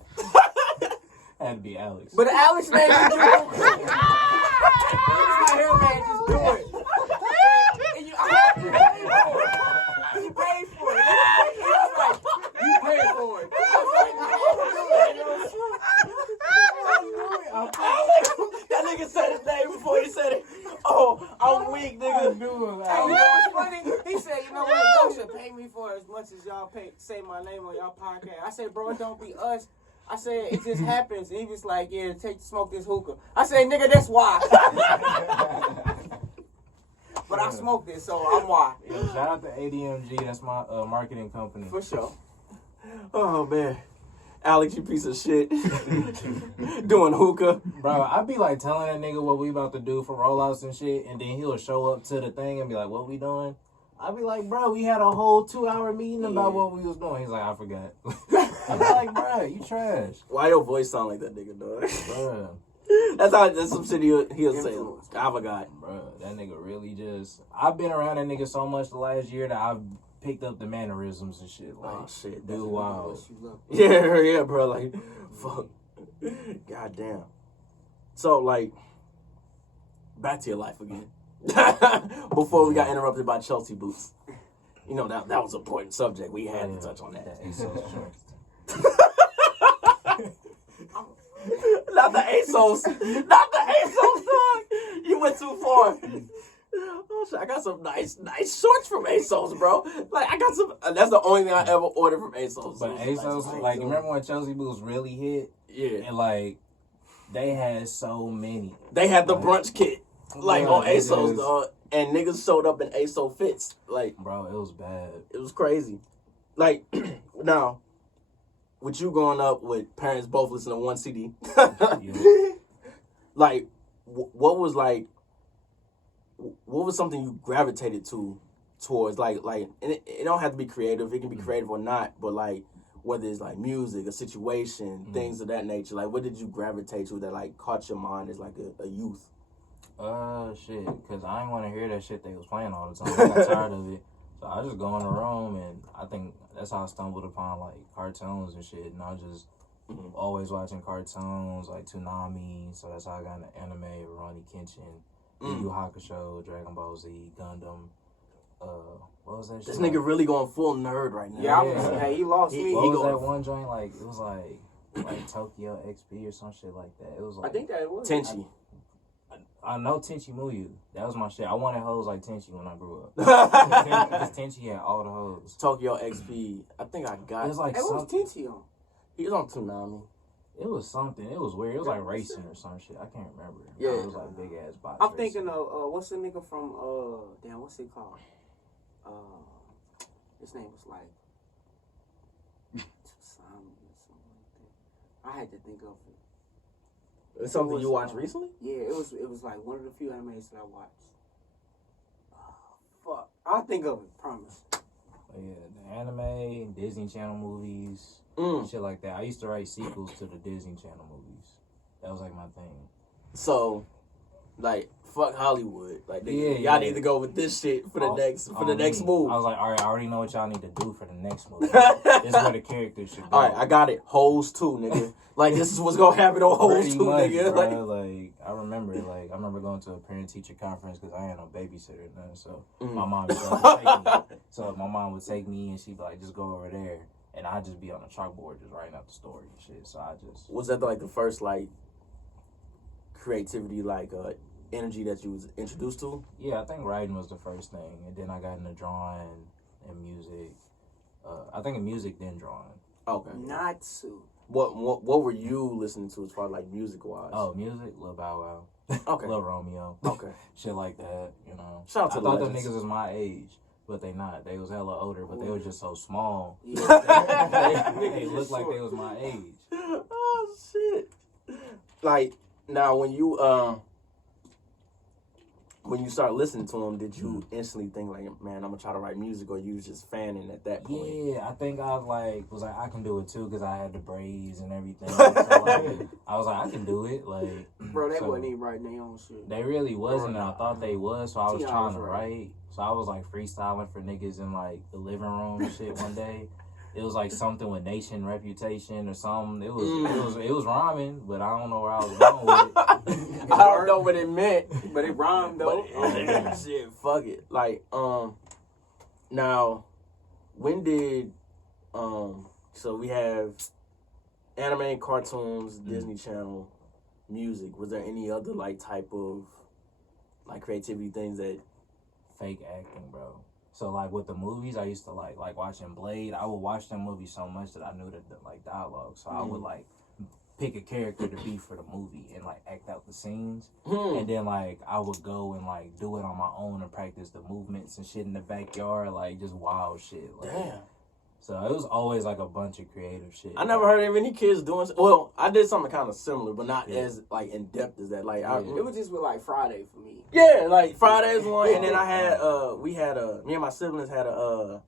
Had to be Alex. But Alex man just do it. He's like, here, man, just do it. And you, he paid for it. He was like, you paid for it. I was like, That nigga said his name before he said it. Oh, I'm weak, nigga. hey, you know what's funny? He said, you know what? Y'all should pay me for as much as y'all say my name on y'all podcast. I said, bro, it don't be us. I said, it just happens. And he was like, yeah, smoke this hookah. I said, nigga, that's why. But I smoked it, so I'm why. Yo, shout out to ADMG. That's my marketing company. For sure. Oh man. Alex, you piece of shit. Doing hookah. Bro, I be like telling that nigga what we about to do for rollouts and shit, and then he'll show up to the thing and be like, "What we doing?" I be like, "Bro, we had a whole 2-hour meeting about what we was doing." He's like, "I forgot." I be like, "Bro, you trash." Why your voice sound like that nigga, dog? Bro, That's some shit he'll say. Influence. I forgot. bro, that nigga really just. I've been around that nigga so much the last year that I've picked up the mannerisms and shit. Like, Oh shit. dude, wow. What you look. Yeah, bro. Like, fuck. God damn. So, like, back to your life again. Before we got interrupted by Chelsea boots. You know, that was an important subject. We had to touch on that. ASOS shirt. Not the ASOS. Not the ASOS, dog. You went too far. Oh shit, I got some nice shorts from ASOS, bro. Like I got some. That's the only thing I ever ordered from ASOS. But ASOS, like, remember when Chelsea boots really hit? Yeah. And like, they had so many. They had the brunch kit, like on it ASOS, is. dog. And niggas showed up in ASOS fits. Like, Bro, it was bad. it was crazy. Like, now, with you growing up with parents both listening to one CD, Yeah. like, what was something you gravitated towards? Like, and it don't have to be creative. It can be creative or not. But like, whether it's like music, a situation, things of that nature. Like, what did you gravitate to that like caught your mind as like a youth? Shit, because I didn't want to hear that shit they was playing all the time. I got tired of it. So I just go in the room, and I think that's how I stumbled upon, like, cartoons and shit. And I was just always watching cartoons, like Toonami. So that's how I got into anime, Rurouni Kenshin, Yu Yu Hakusho, Dragon Ball Z, Gundam. What was that shit? This nigga really going full nerd right now. Yeah, Yeah. hey, he lost me. What he was go- that one joint? Like, it was like Tokyo XP or some shit like that. It was like... I think that was Tenchi. I know Tenchi Muyu. That was my shit. I wanted hoes like Tenchi when I grew up. Because Tenchi had all the hoes. Tokyo XP. I think I got. It was like Hey, what was something. Tenchi on? He was on Toonami. It was something. It was weird. It was like racing or some shit. I can't remember. Yeah. It was like big ass box. I'm racing. thinking of what's the nigga from damn, what's it called? His name was like something like that. I had to think of it. It's something was, you watched recently? Yeah, it was like one of the few animes that I watched. Fuck, I'll think of it. Promise. But yeah, the anime, Disney Channel movies, shit like that. I used to write sequels to the Disney Channel movies. That was like my thing. So, like, fuck Hollywood. Like, Yeah, y'all yeah. need to go with this shit for the All- next all next me. move. I was like, all right, I already know what y'all need to do for the next movie. This is where the characters should go. All right, I got it. Hoes 2, nigga. Like, this is what's gonna happen on Hoes Pretty 2, much, nigga. bro. Like, I remember going to a parent-teacher conference because I had no babysitter or nothing. So my mom was going to take me. So my mom would take me and she'd be like, just go over there. And I'd just be on the chalkboard just writing out the story and shit. So I just... was that like the first like creativity, like energy that you was introduced to? Yeah, I think writing was the first thing. And then I got into drawing and music. I think in music, then drawing. Okay. Natsu. What were you listening to as far as like music wise? Oh, music? Lil Bow Wow. Okay. Lil Romeo. Okay. Shit like that, you know. Shout out to I the thought them legends. niggas was my age, but they not. They was hella older, but they was just so small. Yeah. They looked like they was my age. Oh shit! Like now, when you start listening to them, did you instantly think like, man, I'm gonna try to write music, or you was just fanning at that point? Yeah, I think I was like, I can do it too, because I had the braids and everything. So, like, I was like, I can do it. Like, Bro, they so wasn't even writing their own shit. They really wasn't, and I thought they was, so I was T.I. trying was to right. write. So I was like freestyling for niggas in like the living room and shit one day. It was like something with nation reputation or something. It was rhyming, but I don't know where I was going with it. I don't know what it meant, But it rhymed though. but shit, fuck it. Like, now, when did, so we have anime, cartoons, Disney Channel, music. Was there any other like type of like creativity things that? Fake acting, bro. So like with the movies, I used to like watching Blade. I would watch them movies so much that I knew the like dialogue. So I would like pick a character to be for the movie and like act out the scenes. And then like I would go and like do it on my own and practice the movements and shit in the backyard, like just wild shit. Like, Damn. So it was always like a bunch of creative shit. I never heard of any kids doing. Well, I did something kind of similar, but not Yeah. as like in depth as that. Like, It was just with like Friday for me. yeah, like Friday's one, and then I had me and my siblings had a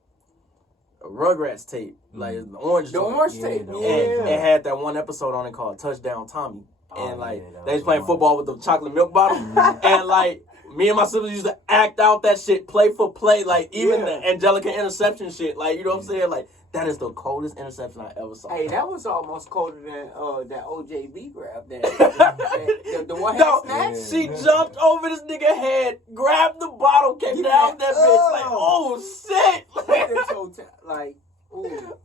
Rugrats tape, like the orange. The joint. orange Yeah, tape. the And orange it had that one episode on it called Touchdown Tommy. Oh, And like yeah, that they was was playing one. football with the chocolate milk bottle. And like me and my siblings used to act out that shit play for play, like even Yeah. the Angelica interception shit. Like, you know what I'm saying? Like, that is the coldest interception I ever saw. Hey, that was almost colder than that OJB grab. The one No, hand snatch. Yeah. she jumped over this nigga head, grabbed the bottle, came Yeah. down that bitch like, oh shit. That's so like, ooh.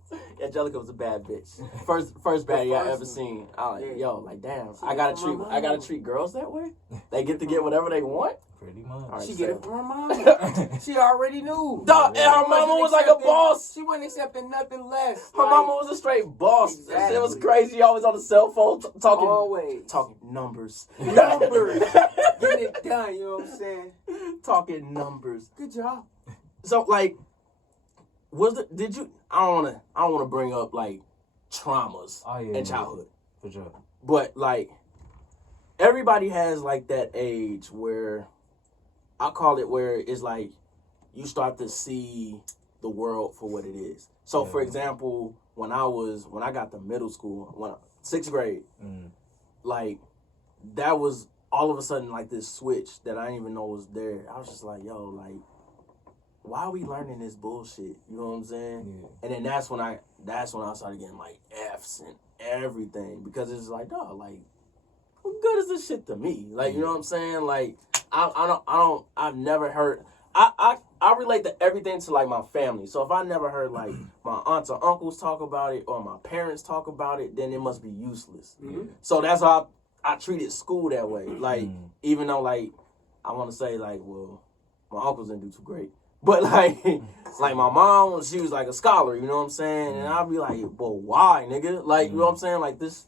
Angelica was a bad bitch. First baddie I first ever one. seen. I like, Yeah. yo, like damn, She I gotta get from treat my I gotta mom. treat girls that way. They get to get whatever they want. Pretty much. All right, She so- get it from her mom. She already knew. Dog, and her She mama wasn't was like a accepting- boss. She wasn't accepting nothing less. Her like, mama was a straight boss. Exactly. It was crazy. Always on the cell phone talking always numbers. numbers. Getting it done. You know what I'm saying? Talking numbers. Good job. So like, did you? I don't wanna bring up like traumas Oh, yeah, in childhood, For sure. but like everybody has like that age where I call it where it's like you start to see the world for what it is. So for Yeah. example, when I got to middle school, sixth grade, Mm. like that was all of a sudden like this switch that I didn't even know was there. I was just like, yo, like, why are we learning this bullshit? You know what I'm saying? Yeah. And then that's when I started getting like F's and everything, because it's like, dog, like, what good is this shit to me? Like, you know what I'm saying? Like, I've never heard. I relate to everything to like my family. So if I never heard like my aunts or uncles talk about it or my parents talk about it, then it must be useless. Mhm. So that's how I treated school that way. Like, Mm. even though like I want to say like, well, my uncles didn't do too great, but like like my mom, she was like a scholar. You know what I'm saying? And I'd be like, well, why, nigga? Like, you know what I'm saying? Like this,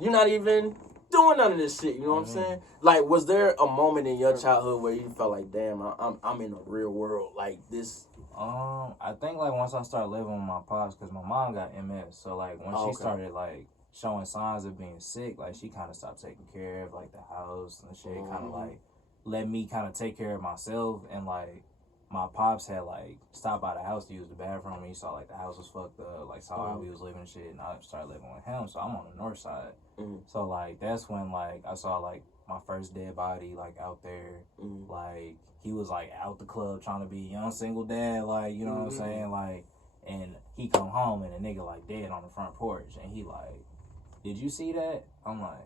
you're not even doing none of this shit. You know what I'm saying? Like, was there a moment in your childhood where you felt like, damn, I'm in the real world? Like this. I think like once I started living with my pops, because my mom got MS, so like when Oh, she okay. started like showing signs of being sick, like she kind of stopped taking care of like the house and shit, kind of like let me kind of take care of myself. And like my pops had like stopped by the house to use the bathroom, and he saw like the house was fucked up, like saw how we was living and shit, and I started living with him. So I'm on the north side, so like that's when like I saw like my first dead body like out there. Like he was like out the club trying to be a young single dad, like, you know what I'm saying, like, and he come home and a nigga like dead on the front porch, and he like, did you see that? I'm like,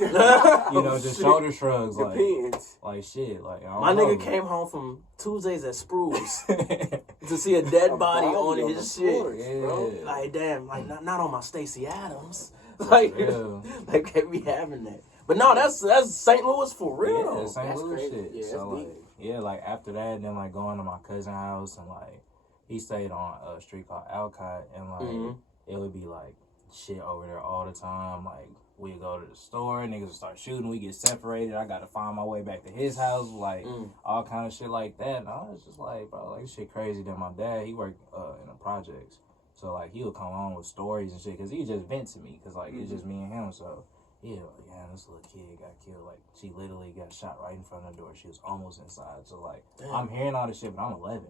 you know, just shoulder shrugs, like Depends. shit, like I don't My know. nigga came home from Tuesdays at Spruce to see a dead body on his shit. bro. Yeah. Like, damn, like not on my Stacey Adams. Like, real. like can't be having that. But no, that's St. Louis for real. Yeah, though. St. That's Louis crazy. shit. Yeah, So that's like, deep. yeah, like after that, then like going to my cousin's house, and like he stayed on a street called Alcott, and like it would be like shit over there all the time. Like we go to the store, niggas would start shooting, we get separated. I got to find my way back to his house, like all kind of shit like that. And I was just like, bro, like shit crazy. Then my dad, he worked in the projects, so like he would come home with stories and shit, cause he just vent to me, cause like it's just me and him. So yeah, like, yeah, this little kid got killed. Like, she literally got shot right in front of the door. She was almost inside. So, like, Damn. I'm hearing all this shit, but I'm 11.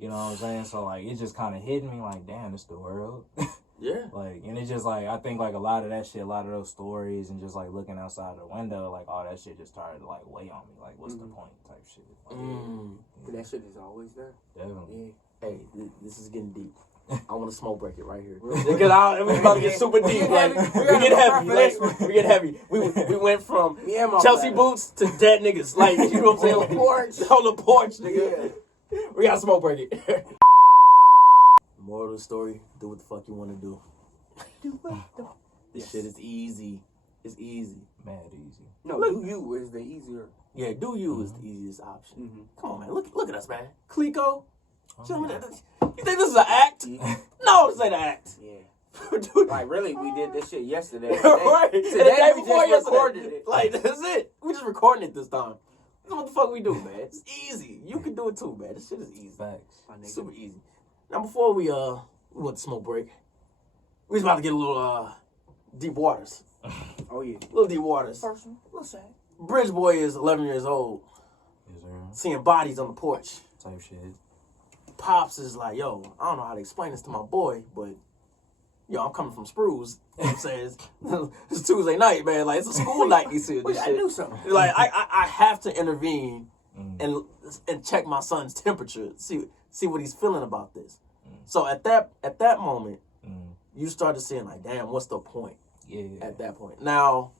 You know what I'm saying? So, like, it just kind of hit me, like, damn, this the world. Yeah. Like, and it just, like, I think, like, a lot of that shit, a lot of those stories, and just, like, looking outside the window, like, all that shit just started to, like, weigh on me. Like, what's the point type shit? Like, But that shit is always there. definitely. Hey, this is getting deep. I want to smoke break it right here because we about to get super deep. Like we get heavy. Like we get heavy. We went from Me and my Chelsea brother. boots to dead niggas. Like, you know what I'm saying? On the porch. On the porch, nigga. We got to smoke break it. Moral of the story: do what the fuck you want to do. This shit is easy. It's easy. Mad easy. No, do you is the easier. Yeah, do you is the easiest option. Mm-hmm. Come on, man. Look at us, man. Clico. You think this is an act? No, this ain't an act. Yeah. Dude. Like, really, we did this shit yesterday. Right. Today And the day we before just yesterday. recorded it. Like, that's it. We just recording it this time. That's what the fuck we do, man. It's easy. You can do it too, man. This shit is easy. Facts. My nigga. Super easy. Now before we went to smoke break, we was about to get a little deep waters. Oh yeah. Little deep waters. Personal. What's that? Bridge boy is 11 years old, Yes, sir. seeing bodies on the porch. Type shit. Pops is like, yo, I don't know how to explain this to my boy, but yo, I'm coming from Spruce. You know what I'm saying? It's Tuesday night, man. Like, it's a school night. You see We this gotta shit. do something. Like, I have to intervene Mm. and check my son's temperature, see what he's feeling about this. So at that moment, Mm. you started seeing like, damn, what's the point? Yeah. At that point. Now,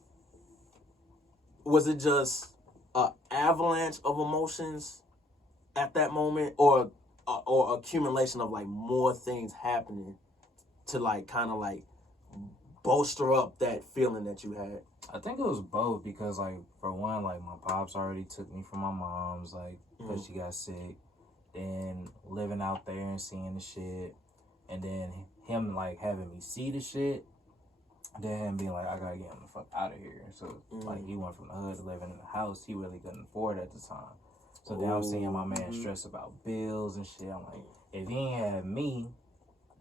was it just an avalanche of emotions at that moment, or accumulation of like more things happening to like kind of like bolster up that feeling that you had? I think it was both because, like, for one, like, my pops already took me from my mom's, like, because she got sick. Then living out there and seeing the shit. And then him, like, having me see the shit. Then him being like, I gotta get him the fuck out of here. So, like, he went from the hood to living in the house he really couldn't afford at the time. So then I'm seeing my man stress about bills and shit. I'm like, if he ain't had me,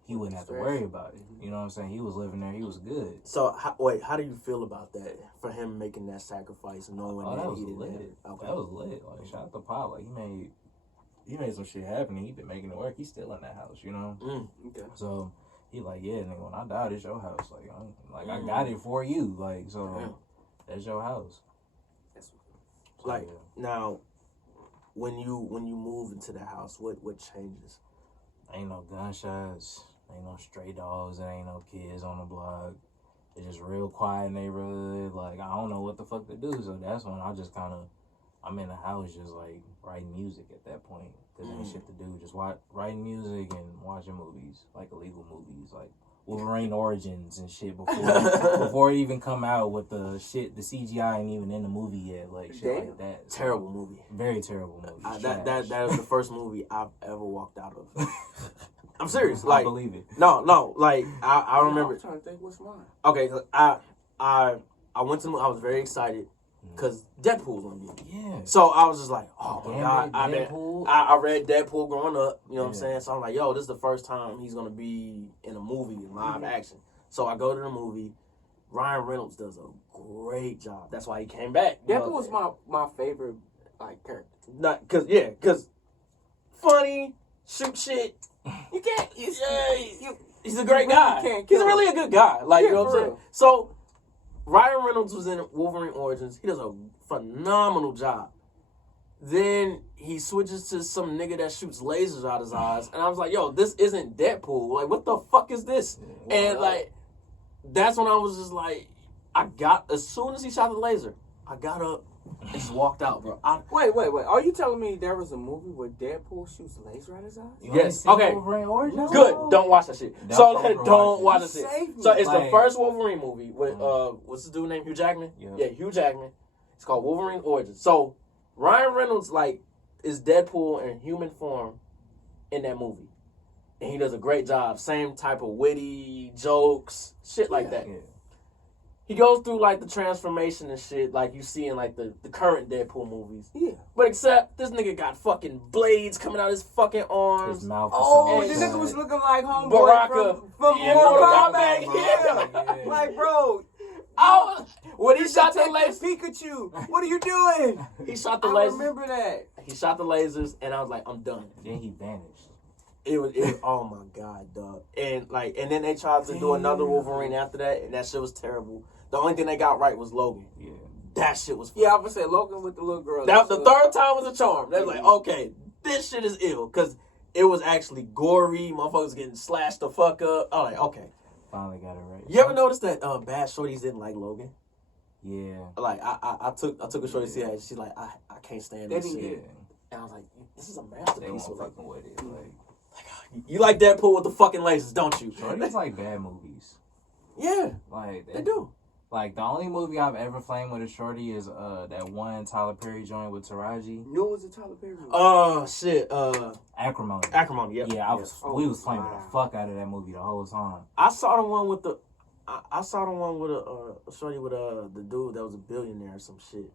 he wouldn't have to worry about it. You know what I'm saying? He was living there. He was good. So how do you feel about that, for him making that sacrifice, knowing Oh, that that was he didn't lit. have it? Okay. That was lit. Like, shout out to Pop. Like, he made some shit happen. He been making it work. He's still in that house, you know? Okay. So he like, yeah, nigga, when I die, it's your house. Like, I got it for you. Like, so that's your house. That's So, Like, yeah. now, when you move into the house, what changes? Ain't no gunshots. Ain't no stray dogs. There ain't no kids on the block. It's just real quiet neighborhood. Like, I don't know what the fuck to do. So that's when I just kind of, I'm in the house just like writing music at that point. Because ain't shit to do. Just writing music and watching movies. Like illegal movies. Like Wolverine Origins and shit before it even come out with the shit. The CGI ain't even in the movie yet. Like shit like that. So, Terrible movie. very terrible movie. That is the first movie I've ever walked out of. I'm serious. I Like, believe it. no. Like, I remember. I'm trying to think what's mine. Okay, I went to. I was very excited because Deadpool's on you. Yeah. So I was just like, oh my Damn god. it, Deadpool. I read Deadpool growing up. You know what I'm Yeah. saying? So I'm like, yo, this is the first time he's gonna be in a movie, live action. So I go to the movie. Ryan Reynolds does a great job. That's why he came back. You Deadpool know? was my favorite like character. Not cause funny, shoot shit. You can't. He's a great guy. can't He's kill really a good guy. Like, Yeah, you know what I'm for saying? real. So Ryan Reynolds was in Wolverine Origins. He does a phenomenal job. Then he switches to some nigga that shoots lasers out his eyes, and I was like, "Yo, this isn't Deadpool. Like, what the fuck is this?" And like, that's when I was just like, as soon as he shot the laser, I got up and just walked out, bro. Wait. Are you telling me there was a movie where Deadpool shoots a laser at his eyes? You only Yes, seen okay. Wolverine Origins? Good. Don't watch that shit. Don't watch that shit. Save me. So it's the Like- first Wolverine movie with what's the dude named Hugh Jackman? Yeah. Hugh Jackman. It's called Wolverine Origins. So Ryan Reynolds is Deadpool in human form in that movie, and he does a great job. Same type of witty jokes, shit like that. Yeah. He goes through the transformation and shit like you see in the current Deadpool movies. Yeah. But except this nigga got fucking blades coming out his fucking arms. His mouth Oh, is the so nigga was looking like homeboy Baraka. from Yeah, Mortal Mortal Kombat. Kombat, Yeah. yeah. Like, bro, When he shot the take lasers, Pikachu. What are you doing? he shot the I lasers. remember that. He shot the lasers, and I was like, I'm done. Then he vanished. It was oh my god, dog. And then they tried to do another Wolverine after that, and that shit was terrible. The only thing they got right was Logan. Yeah. That shit was Yeah, I would say Logan with the little girl. That the third time was a charm. They was like, okay, this shit is ill, because it was actually gory. Motherfuckers getting slashed the fuck up. I was like, okay. Finally got it right. You ever notice that bad shorties didn't like Logan? Yeah. Like I took a shorty to see that. She's like, I can't stand They this didn't shit. get Yeah. And I was like, this is a They masterpiece. weren't fucking with it. Like, You like Deadpool with the fucking lasers, don't you? Shorty's like bad movies. Yeah, Like they do. Like the only movie I've ever flamed with a shorty is that one Tyler Perry joint with Taraji. You was a Tyler Perry movie. Oh shit. Acrimony. Acrimony. Yep. Yeah, we Oh, was flaming wow. the fuck out of that movie the whole time. I saw the one with the. I saw the one with a shorty with the dude that was a billionaire or some shit.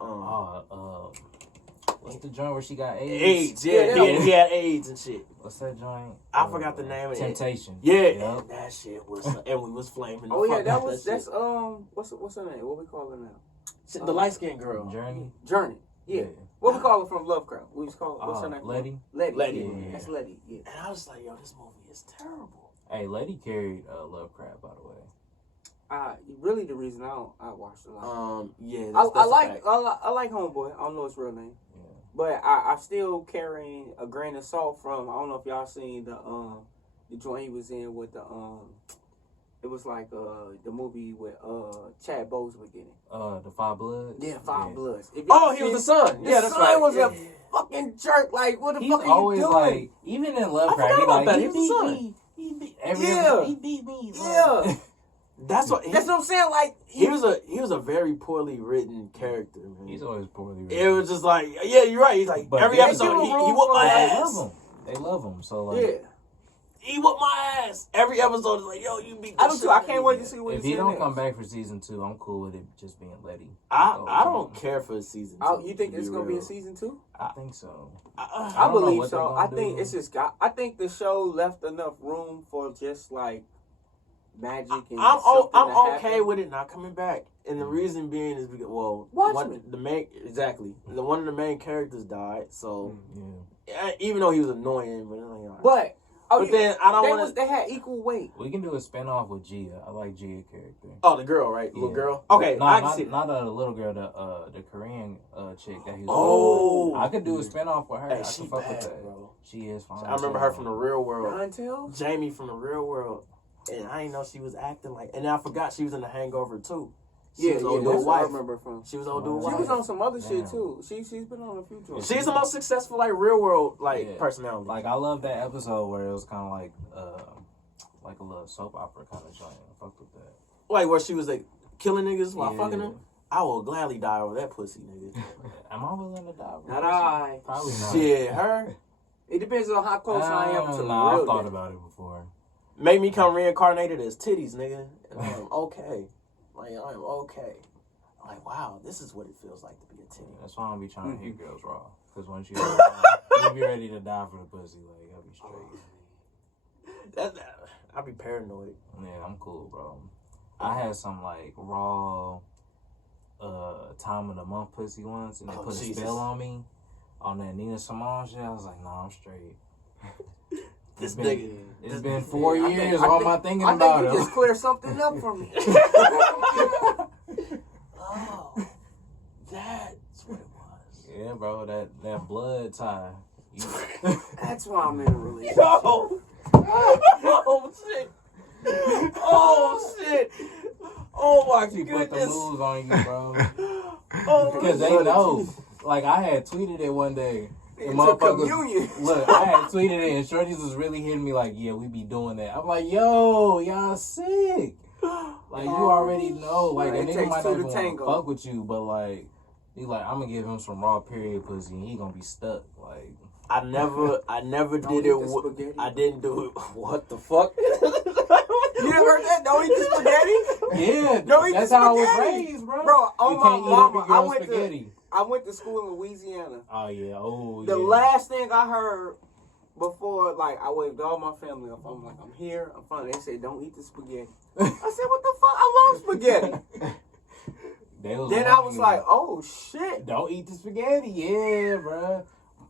Yeah, What's the joint where she got AIDS? AIDS, yeah, he had AIDS and shit. What's that joint? I forgot the name of it. Temptation. Yeah, Yep. and that shit was, and we was flaming. Oh yeah, fuck that out was shit. that's what's her name? What we call her now? The light skinned girl. Journey. Yeah. What we call her from Lovecraft? We just call what's her name? Letty. Letty. Yeah. That's Letty. Yeah. And I was like, yo, this movie is terrible. Hey, Letty carried Lovecraft, by the way. Really the reason I watched a lot. Yeah. I like Homeboy. I don't know his real name. Yeah. But I still carrying a grain of salt from, I don't know if y'all seen the joint he was in with the it was like the movie with Chad Boseman in it. The Five Bloods. Yeah, Five Bloods. If Oh, y'all he was seen the son. it, Yeah, the that's son right. was Yeah. a fucking jerk. Like, what the He's fuck are you always doing? like, even in Lovecraft, I forgot he about like, that. he He was the beat son. me. He beat Yeah. He beat me. Yeah. That's what That's what I'm saying. Like, he was a very poorly written character, man. He's always poorly It was just like, yeah, you're right. He's like, But every they episode, give him he room whooped for, my like, They ass. love him. They love him. So like, yeah. He whooped my ass. Every episode is like, yo, you beat. I the do shit too. I out of can't me. wait to see what if he's he in don't next. come back for season 2, I'm cool with it just being Letty. I don't care for season 2. You think to it's be gonna be a real. season 2? I think so. I don't know believe what they're so. gonna I think do. it's just got. I think the show left enough room for just like magic and I'm something to okay happen. with it not coming back, and the reason being is because Watchmen. the one of the main characters died, so Yeah. even though he was annoying, but then I don't want to. They had equal weight. We can do a spinoff with Gia. I like Gia character. Oh, the girl, right? Yeah. Little girl. Okay, No, I can see. not the little girl, the Korean chick that he was. Oh. I could do a spinoff with her. Hey, I she could fuck with bad, that. bro. She is fine. I remember her from the Real World. Nine Tails? Jamie from the Real World, and I didn't know she was acting like. And I forgot she was in The Hangover too. She was old that's dude's what I wife. remember from. She was old She dude's She wife. was on some other shit Damn. too. She's been on a few joints. She's the most successful like Real World Yeah. personality. Like I love that episode where it was kind of like a little soap opera kind of joint. I fucked with that. Like where she was like killing niggas while Yeah. fucking them. I will gladly die over that pussy, nigga. Am I willing to die? bro? Not I. Probably not. Shit, her It depends on how close I am to the Nah, real I've thought death. about it before. make me come reincarnated as titties, nigga. And I'm okay. Like I'm okay. Like wow, this is what it feels like to be a titty. That's why I don't be trying to hit girls raw. Because once you be ready to die for the pussy, like I'll be straight. I'd be paranoid. Yeah, I'm cool, bro. I had some like raw time of the month pussy once, and they put Jesus. a spell on me on that Nina Simone shit. I was like, nah, I'm straight. This been- nigga. It's been 4 I years. think- Why I am I think- thinking I about think it? you just clear something up for me. Oh, that's what it was. Yeah, bro, that blood tie. That's why I'm in a relationship. Oh, oh shit. Oh shit. Oh my She put the goodness. moves on you, bro. Oh, Because they know. Like, I had tweeted it one day. The It's a motherfuckers, communion. look, I had tweeted it, and Shorties was really hitting me like, yeah, we be doing that. I'm like, yo, y'all sick. Like, you already know. Like, a It nigga takes might two not to even want to tango. fuck with you, but, like, he like, I'm going to give him some raw period pussy, and he going to be stuck. Like, I never Don't did eat it. the spaghetti. I didn't do it. What the fuck? You never heard that? Don't eat the spaghetti? yeah, Don't eat that's the how I was spaghetti. raised, bro. Bro, on you my can't mama, eat every girl's I went spaghetti. I went to school in Louisiana. Oh, yeah. Oh, The yeah. last thing I heard before, like, I waved all my family up. I'm like, I'm here. I'm fine. They said, don't eat the spaghetti. I said, what the fuck? I love spaghetti. They was Then I was warning like, me. oh, shit. Don't eat the spaghetti, yeah, bro.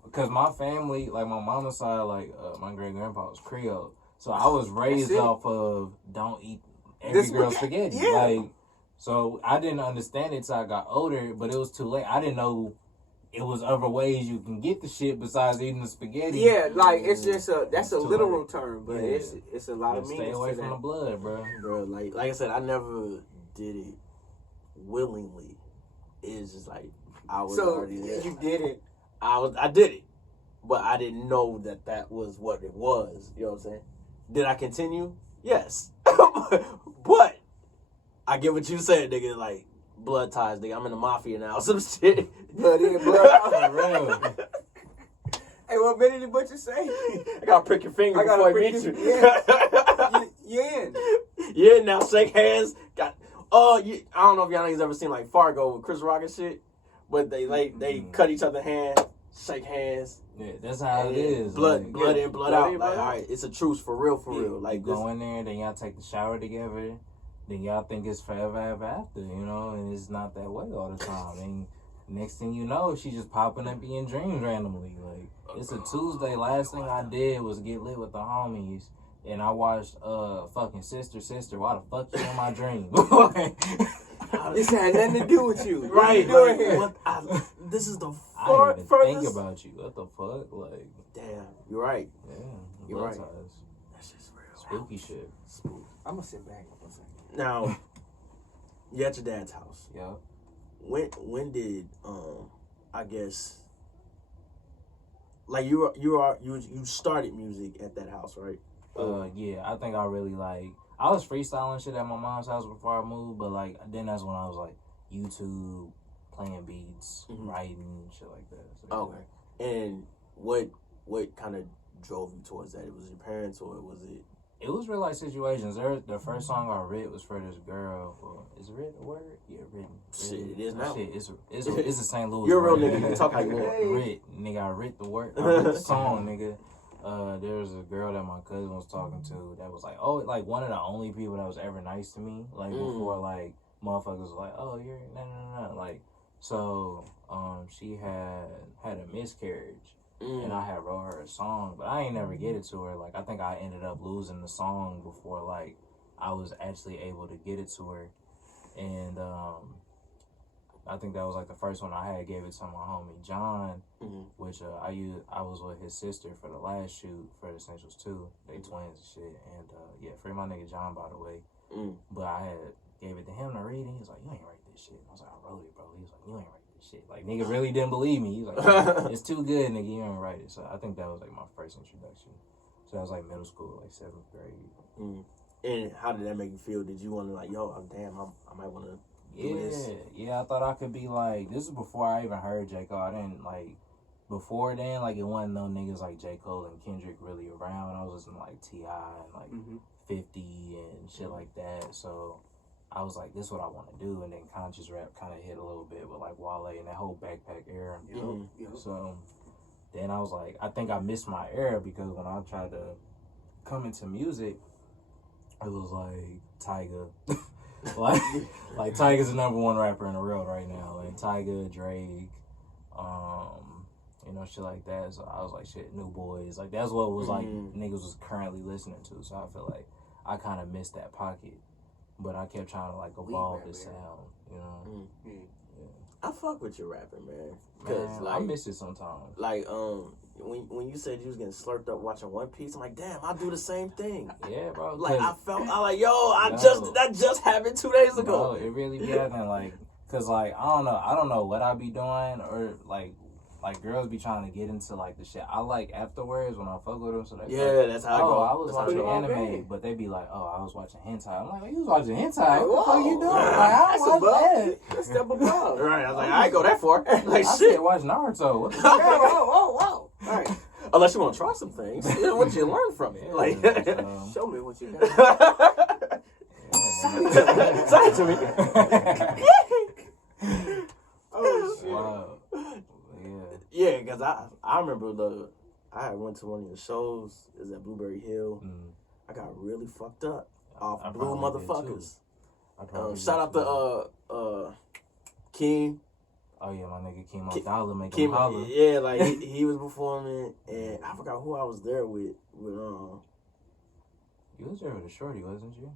Because my family, like my mama's side, like my great grandpa was Creole, so I was raised it. off of don't eat every This girl's spaghetti, spaghetti. yeah. Like, so I didn't understand it till I got older, but it was too late. I didn't know it was other ways you can get the shit besides eating the spaghetti. Yeah, like, it's just that's a Too literal late. term, but Yeah. it's a lot of Stay meanings away to from the that. blood, bro. Bro, like I said, I never did it willingly. It's just like I was So, already there. you did it. I did it, but I didn't know that was what it was. You know what I'm saying? Did I continue? Yes, but I get what you said, nigga. Like blood ties, nigga. I'm in the mafia now. Some shit. Blood in, blood out. For real. Hey, what Benny the Butcher say? I gotta prick your finger I gotta before I meet prick you. your- You in. Yeah, now shake hands. I don't know if y'all niggas ever seen like Fargo with Chris Rock and shit, but they cut each other hand, shake hands. Yeah, that's how it is. Blood, like, blood in, blood blood out. in, Like, blood all out. right, it's a truce for real, Like, you go in there, then y'all take the shower together, then y'all think it's forever ever after, and it's not that way all the time. And next thing you know, she's just popping up in your dreams randomly. Like, it's a Tuesday. Last thing I did was get lit with the homies, and I watched fucking Sister. Why the fuck you in my dream? This had nothing to do with you. What right, you doing like, here? this is the I didn't even furthest. think about you. What the fuck? Like, Damn, you're right. yeah, You're blood right. ties. That's just real. Spooky shit. Spooky. I'm gonna sit back for a second. Now, you're at your dad's house. Yeah. When did I guess like you started music at that house, right? Yeah, I think I really I was freestyling shit at my mom's house before I moved, but then that's when I was like YouTube, playing beats, writing, shit like that. So, Okay. And what kind of drove you towards that? It was your parents or was it? It was real life situations. The first song I writ was for this girl. Is writ a word? Yeah, written. Shit, it is now. Shit, it's a St. Louis. You're a real word. nigga. You can talk how you want. Writ, nigga. I writ the word. I writ the song, nigga. There was a girl that my cousin was talking to that was like, one of the only people that was ever nice to me. Like before, motherfuckers was like, oh, you're no. Like, so she had a miscarriage. And I had wrote her a song, but I ain't never get it to her. Like, I think I ended up losing the song before, I was actually able to get it to her. And I think that was, the first one I had. Gave it to my homie, John, which I was with his sister for the last shoot for the Essentials 2. They twins and shit. And, free my nigga John, by the way. But I had gave it to him to read, and he was like, you ain't write this shit. And I was like, I wrote it, bro. He was like, you ain't write this shit. Like, nigga really didn't believe me. He was like, it's too good, nigga. You ain't write it. So I think that was, my first introduction. So that was, middle school, 7th grade. And how did that make you feel? Did you want to damn, I might want to do this? Yeah, I thought I could be this is before I even heard J. Cole. I didn't before then, it wasn't no niggas like J. Cole and Kendrick really around. I was listening to T.I. and 50 and shit like that. So I was like, this is what I want to do. And then conscious rap kind of hit a little bit with Wale and that whole backpack era. So then I was like, I think I missed my era because when I tried to come into music, it was Tyga. Tyga's the number one rapper in the world right now. Tyga, Drake, shit like that. So I was like, shit, New Boys. That's what was niggas was currently listening to. So I feel like I kind of missed that pocket. But I kept trying to evolve the sound, Yeah. I fuck with your rapping, man. Cause I miss it sometimes. When you said you was getting slurped up watching One Piece, I'm like, damn, I do the same thing. Yeah, bro. That just happened 2 days ago. Bro, it really be happening, cause I don't know what I be doing or girls be trying to get into the shit I like afterwards when I fuck with them. So they that's how I go. I was watching anime, but they be like, oh, I was watching hentai. I'm like, you was watching hentai? What the fuck you doing? I That's above. that. That's step above. Right, I was like, I ain't go that far. I Shit. said watch Naruto. What the fuck? Whoa. All right. Unless you want to try some things, what you learn from it. Show me what you got. Say it to me. Oh, shit. Wow. Yeah, because I remember I went to one of your shows. It was at Blueberry Hill. I got really fucked up off I Blue probably did, Motherfuckers. Shout out to King. Oh yeah, my nigga Kimo Dollar making King, holler. yeah, he was performing, and I forgot who I was there with. You was there with a shorty, wasn't you?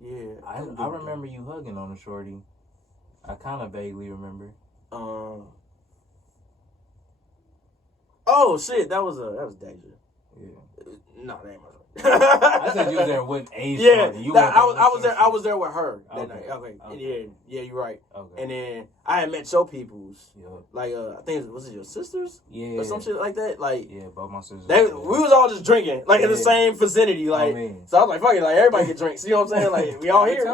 Yeah, I remember you hugging on a shorty. I kind of vaguely remember. Oh shit, that was Deja. Yeah. No, that ain't my I said you was there with a yeah, shorty. I was there with her that Okay. night. Okay. Yeah, you're right. Okay. And then I had met your peoples. Yeah. I think was it your sisters? Yeah. Or some shit like that. Yeah, both my sisters. we was all just drinking, in the same vicinity, so I was like, fuck it, everybody get drinks. You know what I'm saying? We all here.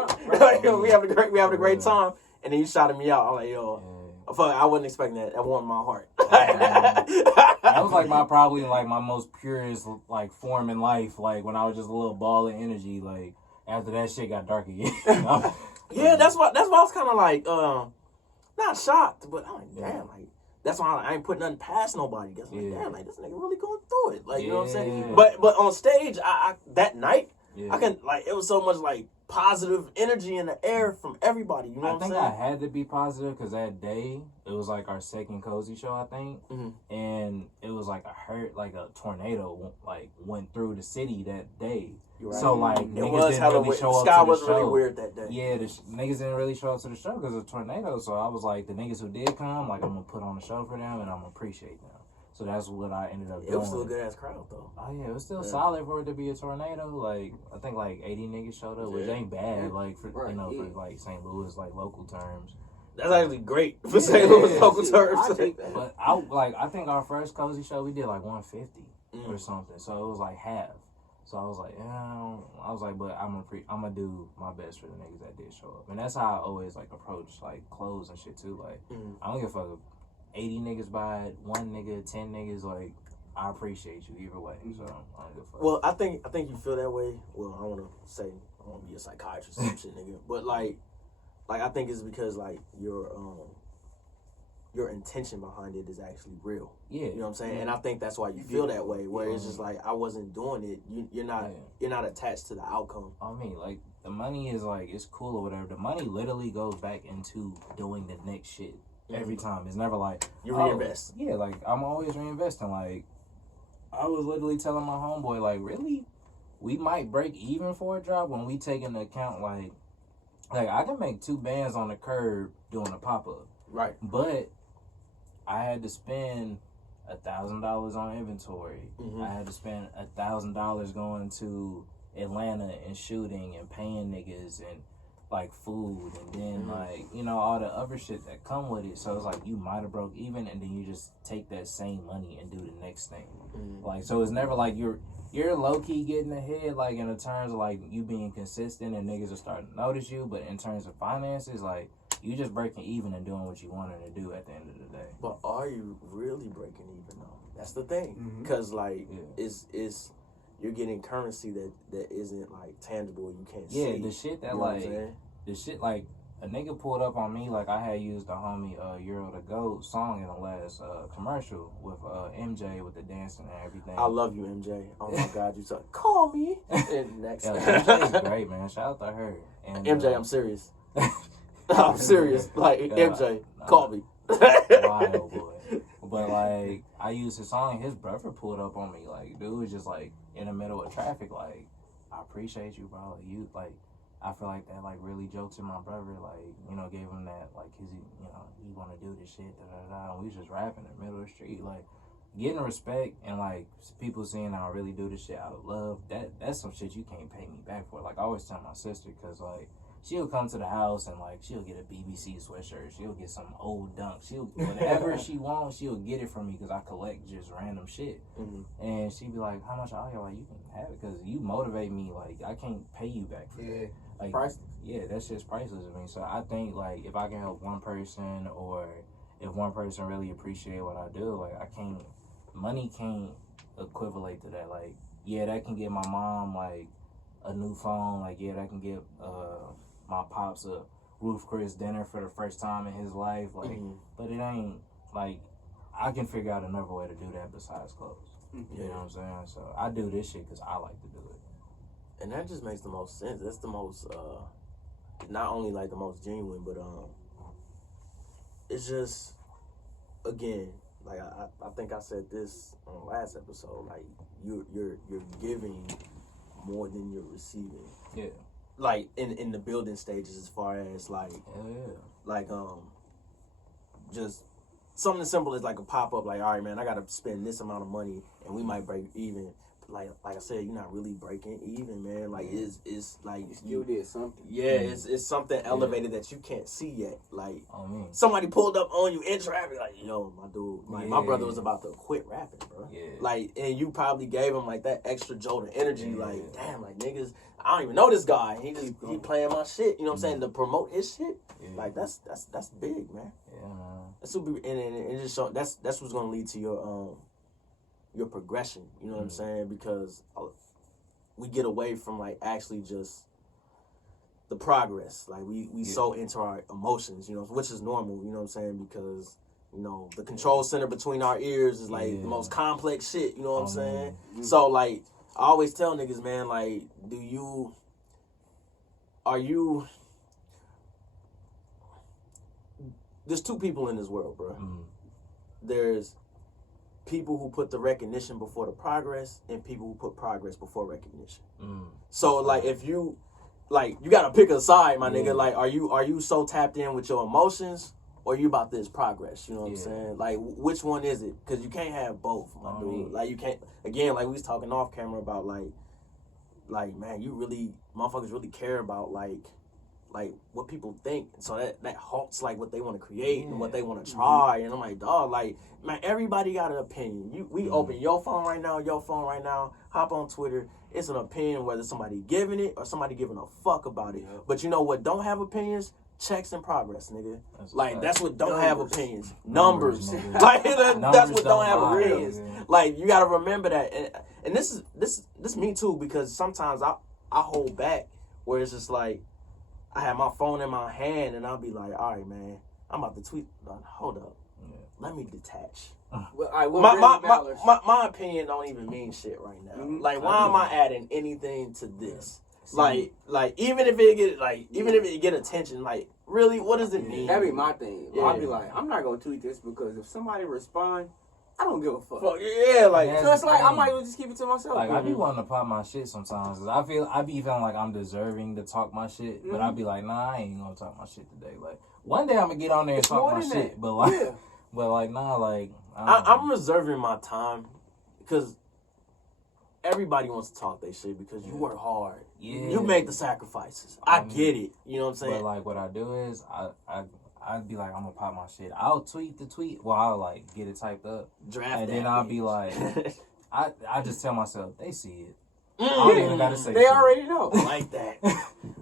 we having a great time. And then you shouted me out. I'm like, yo. Yeah. Fuck, I wasn't expecting that. That warmed my heart. That was probably my most purest form in life. When I was just a little ball of energy. After that shit got dark again. Yeah, that's why I was kind of not shocked, but I'm like, damn, that's why I ain't put nothing past nobody. Cause like, Yeah. damn, like this nigga really going through it. Like, you know what I'm saying? Yeah. But on stage, I that night, Yeah. I can like it was so much like positive energy in the air from everybody. You know I what I'm think saying? I had to be positive because that day it was like our second cozy show, I think, and it was like a tornado like went through the city that day. Right. So like it niggas was didn't hella really weird. show up Sky to the was show. really weird that day. Yeah, niggas didn't really show up to the show because of the tornado. So I was like, the niggas who did come, like I'm gonna put on a show for them and I'm gonna appreciate them. So that's what I ended up doing. It was still a good ass crowd though. Oh yeah, it was still solid for it to be a tornado. Like I think like 80 niggas showed up, which ain't bad. Like for for like St. Louis, like local terms. That's actually great for St. Louis local terms. I take that. But I think our first cozy show we did like 150 or something. So it was like half. So I was like, but I'm gonna do my best for the niggas that did show up, and that's how I always like approach like clothes and shit too. Like I don't give a fuck if 80 niggas buy it, 1 nigga, 10 niggas. Like I appreciate you either way. So I don't give a fuck. Well, I think you feel that way. Well, I want to say I want to be a psychiatrist or some shit, nigga. But like I think it's because like your intention behind it is actually real. Yeah. You know what I'm saying? And I think that's why you feel that way, where it's just like, I wasn't doing it. You're not attached to the outcome. I mean, like, the money is like, it's cool or whatever. The money literally goes back into doing the next shit every time. It's never like, you reinvest. Yeah, like, I'm always reinvesting. Like, I was literally telling my homeboy, like, really? We might break even for a drop when we take into account, like I can make 2 bands on the curb doing a pop-up. Right. But I had to spend $1,000 on inventory. I had to spend $1,000 going to Atlanta and shooting and paying niggas and like food and then like, you know, all the other shit that come with it. So it's like you might have broke even and then you just take that same money and do the next thing. Like, so it's never like you're low-key getting ahead, like in the terms of like you being consistent and niggas are starting to notice you, but in terms of finances, like you just breaking even and doing what you wanted to do at the end of the day. But are you really breaking even though? That's the thing. Because like it's you're getting currency that isn't like tangible. You can't see. Yeah, the shit that like a nigga pulled up on me, like I had used the homie Euro the Goat song in the last commercial with MJ with the dancing and everything. I love you, MJ. Oh my God, you said call me. And next, MJ is great, man. Shout out to her. And, MJ, I'm serious. I'm serious. Like MJ, call me. Wild boy. But like I used his song, his brother pulled up on me. Like dude was just like in the middle of traffic. Like I appreciate you, bro. You like. I feel like that like really jokes in my brother, like, you know, gave him that, like, cause he wanna do this shit, and we was just rapping in the middle of the street, like, getting respect and like people seeing I really do this shit out of love, that's some shit you can't pay me back for. Like I always tell my sister, cause like, she'll come to the house and like, she'll get a BBC sweatshirt, she'll get some old dunk, whatever she wants, she'll get it from me, cause I collect just random shit. And she'd be like, how much are you? Like, you can have it, cause you motivate me, like, I can't pay you back for that. Like, priceless. Yeah, that's just priceless to me. So I think like if I can help one person or if one person really appreciate what I do, like money can't equivalent to that. Like, yeah, that can get my mom like a new phone. Like, yeah, that can get my pops a Ruth Chris dinner for the first time in his life. Like, but it ain't like I can figure out another way to do that besides clothes. You know what I'm saying? So I do this shit because I like to do it. And that just makes the most sense. That's the most, not only like the most genuine, but it's just, again, like I think I said this on the last episode. Like you're giving more than you're receiving. Yeah. Like in the building stages, as far as like, just something as simple as like a pop up. Like, all right, man, I gotta spend this amount of money, and we might break even. Like I said, you're not really breaking even, man. Like it's like You still did something. yeah, it's something elevated that you can't see yet. Like somebody pulled up on you in traffic, like, yo, my dude, my brother was about to quit rapping, bro. Yeah. Like, and you probably gave him like that extra jolt of energy, like, damn, like niggas, I don't even know this guy. He playing my shit, you know what I'm saying? To promote his shit, like that's big, man. Yeah, man. That's super, and it just show that's what's gonna lead to your progression, you know what I'm saying? Because we get away from like actually just the progress. Like we so into our emotions, you know, which is normal, you know what I'm saying? Because You know, the control center between our ears is like Yeah. the most complex shit. You know what I'm Oh, saying? man. So like, I always tell niggas, man, like, there's two people in this world, bro. There's people who put the recognition before the progress, and people who put progress before recognition. So like, if you, like, you gotta pick a side, my nigga. Like, are you so tapped in with your emotions, or you about this progress? You know what I'm saying? Like, which one is it? Because you can't have both, my dude. Like, you can't. Again, like we was talking off camera about like man, motherfuckers really care about like what people think, so that halts like what they want to create and what they want to try. And I'm like, dog, like, man, everybody got an opinion. We open your phone right now, hop on Twitter. It's an opinion whether somebody giving it or somebody giving a fuck about it. But you know what don't have opinions? Checks and progress, nigga. That's what don't have opinions. Numbers. Like that's what don't have opinions. Like, you gotta remember that. And this is me too, because sometimes I hold back where it's just like, I have my phone in my hand and I'll be like, all right, man, I'm about to tweet. Hold up. Let me detach. My opinion don't even mean shit right now. Like, why am I adding anything to this? Like even if it get attention, like, really, what does it mean? That be my thing. I'll be like, I'm not gonna tweet this because if somebody respond, I don't give a fuck. Yeah, like, so it's like, I might as well just keep it to myself. Like, I be wanting to pop my shit sometimes, cause I be feeling like I'm deserving to talk my shit, but I be like, nah, I ain't gonna talk my shit today. Like, one day I'm gonna get on there and talk my shit, but like, nah, like, I'm reserving my time because everybody wants to talk their shit because you work hard. Yeah. You make the sacrifices. I get it. You know what I'm saying? But like, what I do is I'd be like, I'm gonna pop my shit. I'll tweet the tweet. Well, I'll like get it typed up. Draft and that then I'll bitch. be like, I just tell myself, they see it. I don't even gotta say they shit. already know. Like that.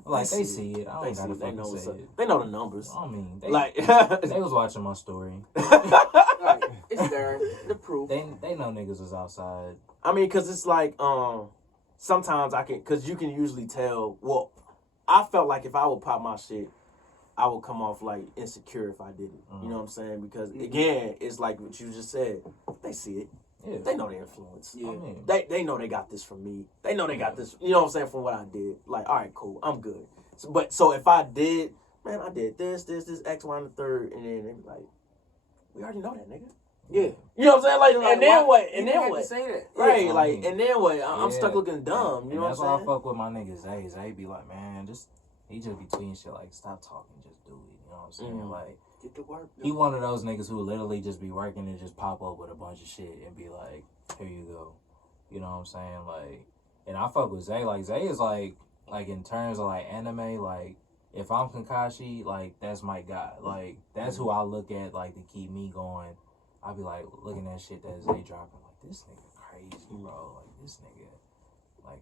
Like, they see it. I don't gotta fucking say it. They know the numbers. I mean, they was watching my story. Like, it's there. The proof. They know niggas was outside. I mean, because it's like, sometimes because you can usually tell. Well, I felt like if I would pop my shit, I would come off like insecure if I did it. You know what I'm saying? Because again, it's like what you just said. They see it. Yeah. They know the influence. Yeah. I mean, they know they got this from me. They know they got this. You know what I'm saying? From what I did. Like, all right, cool. I'm good. So if I did, man, I did this, X, Y, and the third, and then they be like, we already know that, nigga. Yeah. You know what I'm saying? Like, and then what? And then what? Say that. Right, Yeah, like, and then what? I'm stuck looking dumb. You know what I'm saying? That's why I fuck with my niggas. Zay be like, man, he just be tweeting shit like, stop talking, just do it. You know what I'm saying? Like, get to work. He one of those niggas who literally just be working and just pop up with a bunch of shit and be like, here you go. You know what I'm saying? Like, and I fuck with Zay. Like, Zay is like in terms of like anime, like, if I'm Kakashi, like, that's my guy. Like, that's who I look at, like, to keep me going. I be like looking at shit that Zay dropping, like, this nigga crazy, bro. Like, this nigga, like,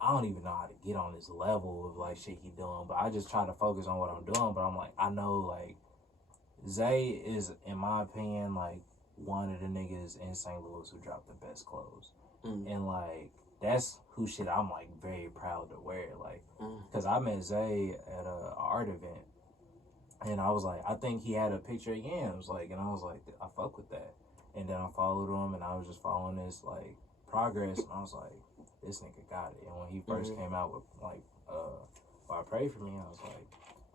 I don't even know how to get on this level of like shit he doing, but I just try to focus on what I'm doing. But I'm like, I know, like, Zay is, in my opinion, like, one of the niggas in St. Louis who dropped the best clothes. And like, that's who shit I'm like very proud to wear. Like, cause I met Zay at a art event, and I was like, I think he had a picture of yams, like, and I was like, I fuck with that. And then I followed him, and I was just following this like progress, and I was like, this nigga got it. And when he first came out with like, I Pray For Me, I was like,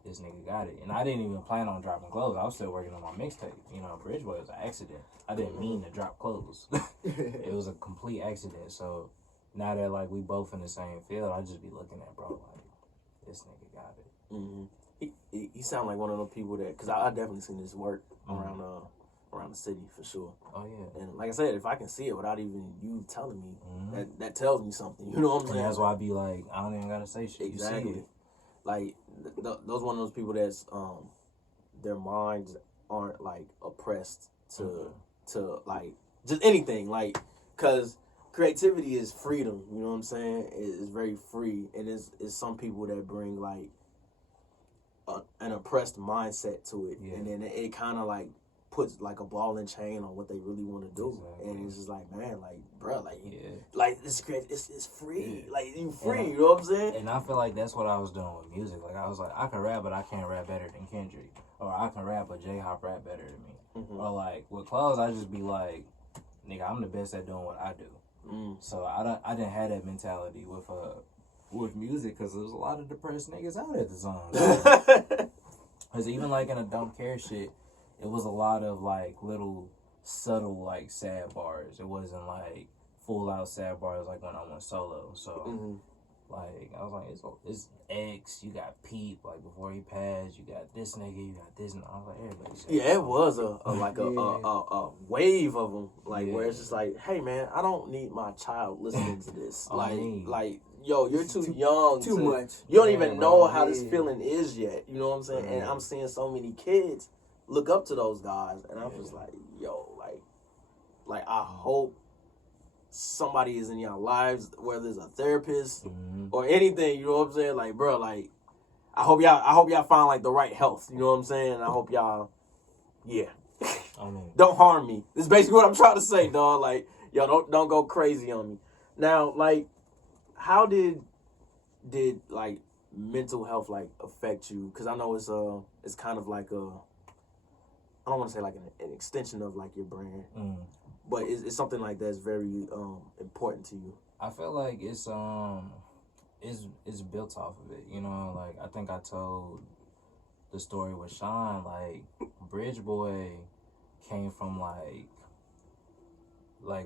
this nigga got it. And I didn't even plan on dropping clothes. I was still working on my mixtape. You know, Bridgeway was an accident. I didn't mean to drop clothes. It was a complete accident. So now that like we both in the same field, I just be looking at bro like, this nigga got it. He sound like one of those people that, because I definitely seen his work around the city for sure. Oh yeah. And like I said, if I can see it without even you telling me, that tells me something. You know what I'm saying? And that's why I be like, I don't even gotta say shit. Exactly. You see it. Like, those one of those people that's their minds aren't like oppressed to like just anything, like, because creativity is freedom. You know what I'm saying? It's very free, and it's some people that bring like an oppressed mindset to it, and then it kind of like puts like a ball and chain on what they really want to do. And it's just like, man, like, bro, like, like, it's free. Like, you free, you know what I'm saying? And I feel like that's what I was doing with music. Like, I was like, I can rap, but I can't rap better than Kendrick. Or I can rap, but J-Hop rap better than me. Or like with clothes, I just be like, nigga, I'm the best at doing what I do. So I didn't have that mentality with music because there was a lot of depressed niggas out at the time. Because even like in a don't care shit, it was a lot of like little subtle like sad bars. It wasn't like full out sad bars like when I went solo. So like I was like, it's X, you got Peep, like before he passed, you got this nigga, you got this, and I was like, everybody said Yeah, it was a wave of them, like where it's just like, hey man, I don't need my child listening to this. like yo, you're too young. Too much. You don't even know how this feeling is yet. You know what I'm saying? And I'm seeing so many kids look up to those guys, and I'm just like, yo, like I hope somebody is in your lives, whether it's a therapist or anything. You know what I'm saying? Like, bro, like I hope y'all find like the right health. You know what I'm saying? I hope y'all, don't harm me. That's basically what I'm trying to say, dog. Like, yo, don't go crazy on me. Now, like, how did like mental health like affect you? Because I know it's kind of like I don't want to say like an extension of like your brand, but it's something like that's very important to you. I feel like it's built off of it, you know. Like I think I told the story with Sean. Like Bridge Boy came from like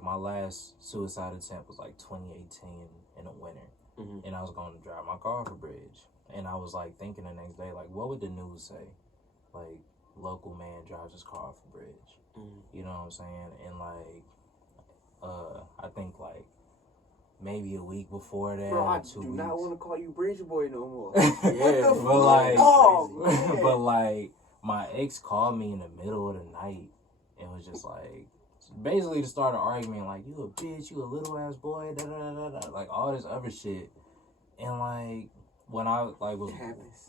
my last suicide attempt was like 2018 in the winter, and I was going to drive my car for Bridge, and I was like thinking the next day, like, what would the news say? Like, local man drives his car for Bridge. You know what I'm saying? And like I think like maybe a week before that, Bro, I 2 do weeks. not want to call you Bridge Boy no more. Yeah, but like, man. but like my ex called me in the middle of the night and was just like, basically to start an argument, like, you a bitch, you a little ass boy, da da da da, like all this other shit. And like when I like was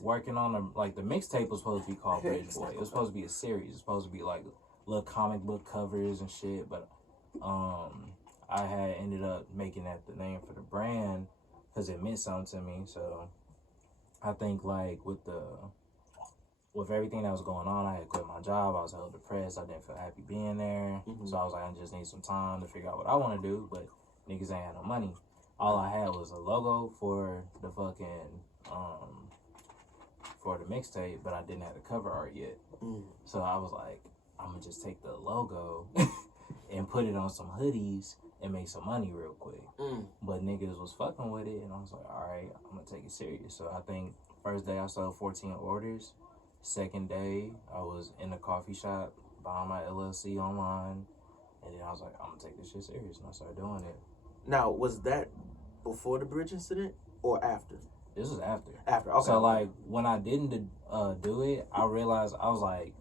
working on the mixtape was supposed to be called Bridge Boy. It was supposed to be a series. It was supposed to be like little comic book covers and shit. But I had ended up making that the name for the brand because it meant something to me. So I think like with everything that was going on, I had quit my job. I was hella depressed. I didn't feel happy being there. So I was like, I just need some time to figure out what I want to do. But niggas ain't had no money. All I had was a logo for the fucking for the mixtape, but I didn't have the cover art yet. So I was like, I'm gonna just take the logo and put it on some hoodies and make some money real quick. But niggas was fucking with it, and I was like, all right, I'm gonna take it serious. So I think first day I sold 14 orders. Second day I was in the coffee shop buying my LLC online, and then I was like, I'm gonna take this shit serious, and I started doing it. Now, was that before the Bridge incident or after? This was after. After, okay. So like when I didn't do it, I realized I was like,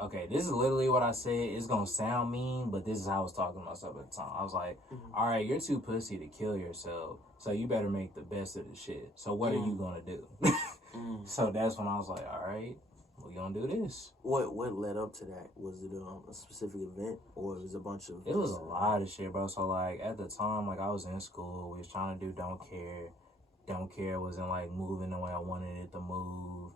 okay, this is literally what I said. It's gonna sound mean, but this is how I was talking to myself at the time. I was like, all right, you're too pussy to kill yourself, so you better make the best of the shit. So what are you gonna do? So that's when I was like, all right, we gonna do this. What led up to that? Was it a specific event, or was it a bunch of? It was a lot of shit, bro. So like at the time, like I was in school, we was trying to do Don't Care. Don't Care wasn't like moving the way I wanted it to move.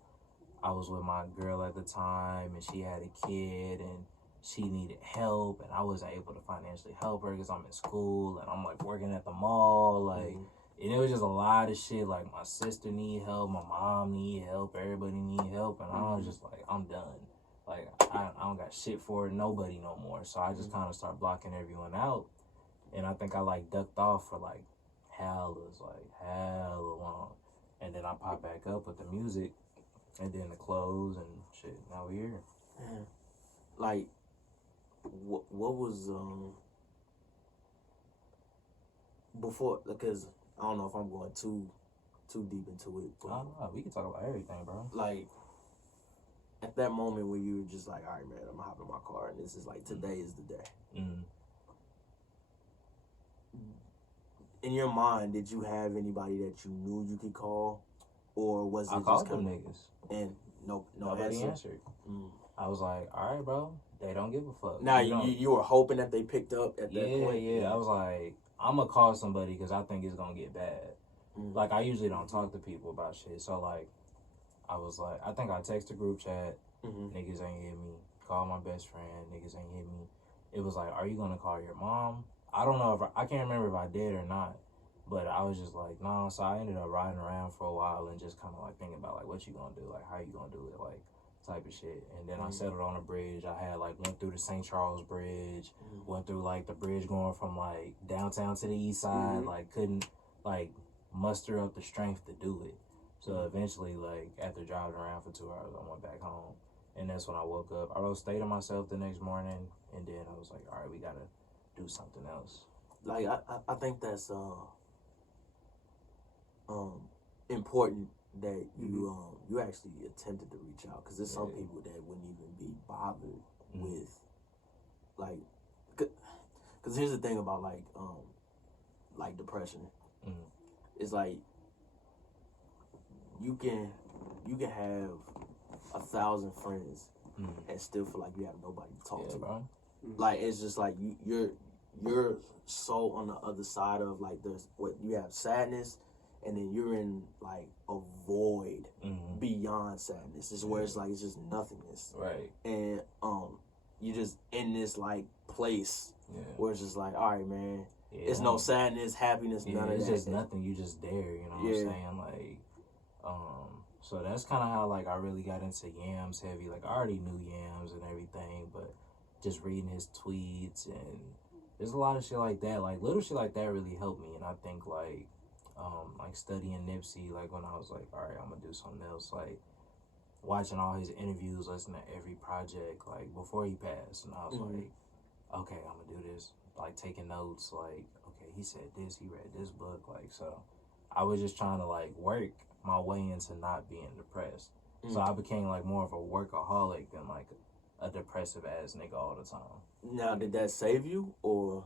I was with my girl at the time, and she had a kid, and she needed help, and I wasn't able to financially help her because I'm in school, and I'm like working at the mall, like, and it was just a lot of shit. Like my sister need help, my mom need help, everybody need help, and I was just like, I'm done. Like I don't got shit for nobody no more. So I just kind of start blocking everyone out, and I think I like ducked off for like hella long, and then I pop back up with the music. And then the clothes and shit. Now we're here. Man. Like, what was before? Because I don't know if I'm going too deep into it. But I don't know. We can talk about everything, bro. like, at that moment where you were just like, all right, man, I'm gonna hop in my car, and this is like, today is the day. In your mind, did you have anybody that you knew you could call? Or was it I called them niggas. And nobody answered. I was like, all right, bro. They don't give a fuck. Now, you were hoping that they picked up at that point? Yeah. I was like, I'm going to call somebody because I think it's going to get bad. Like, I usually don't talk to people about shit. So, like, I was like, I think I text a group chat. Niggas ain't hit me. called my best friend. Niggas ain't hit me. It was like, are you gonna call your mom? I don't know if I can't remember if I did or not. But I was just like, no. So I ended up riding around for a while and just kind of like thinking about like what you gonna do, like how you gonna do it, like type of shit. And then I settled on a bridge. I had like went through the St. Charles Bridge, went through like the bridge going from like downtown to the east side. Like couldn't like muster up the strength to do it. So eventually, like after driving around for 2 hours, I went back home, and that's when I woke up. I wrote stay to myself the next morning, and then I was like, all right, we gotta do something else. Like I think that's important that you you actually attempted to reach out, because there's some people that wouldn't even be bothered with like, because here's the thing about like depression. It's like you can have 1,000 friends and still feel like you have nobody to talk to. Bro. Like it's just like you're so on the other side of like there's what you have sadness, and then you're in like a void beyond sadness. It's where it's like it's just nothingness. Right. And you just in this like place where it's just like, all right, man, it's no sadness, happiness, none of that. It's just nothing. You just there. You know what I'm saying? Like, so that's kind of how like I really got into Yams heavy. Like I already knew Yams and everything, but just reading his tweets and there's a lot of shit like that. Like little shit like that really helped me. And I think like studying Nipsey, like when I was like, all right, I'm gonna do something else. Like watching all his interviews, listening to every project, like before he passed, and I was like, okay, I'm gonna do this. Like taking notes, like, okay, he said this, he read this book, like, so I was just trying to like work my way into not being depressed. So I became like more of a workaholic than like a depressive ass nigga all the time. Now, did that save you, or?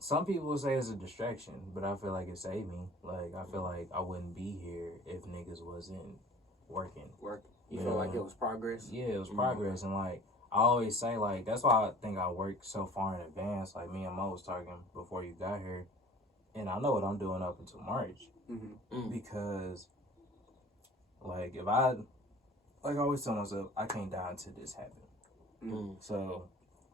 Some people would say it's a distraction, but I feel like it saved me. Like I feel like I wouldn't be here if niggas wasn't working. You feel like it was progress? Yeah, it was progress, and like I always say, like, that's why I think I work so far in advance. Like, me and Mo was talking before you got here, and I know what I'm doing up until March. Because, like, if I always tell myself, I can't die until this happens. So,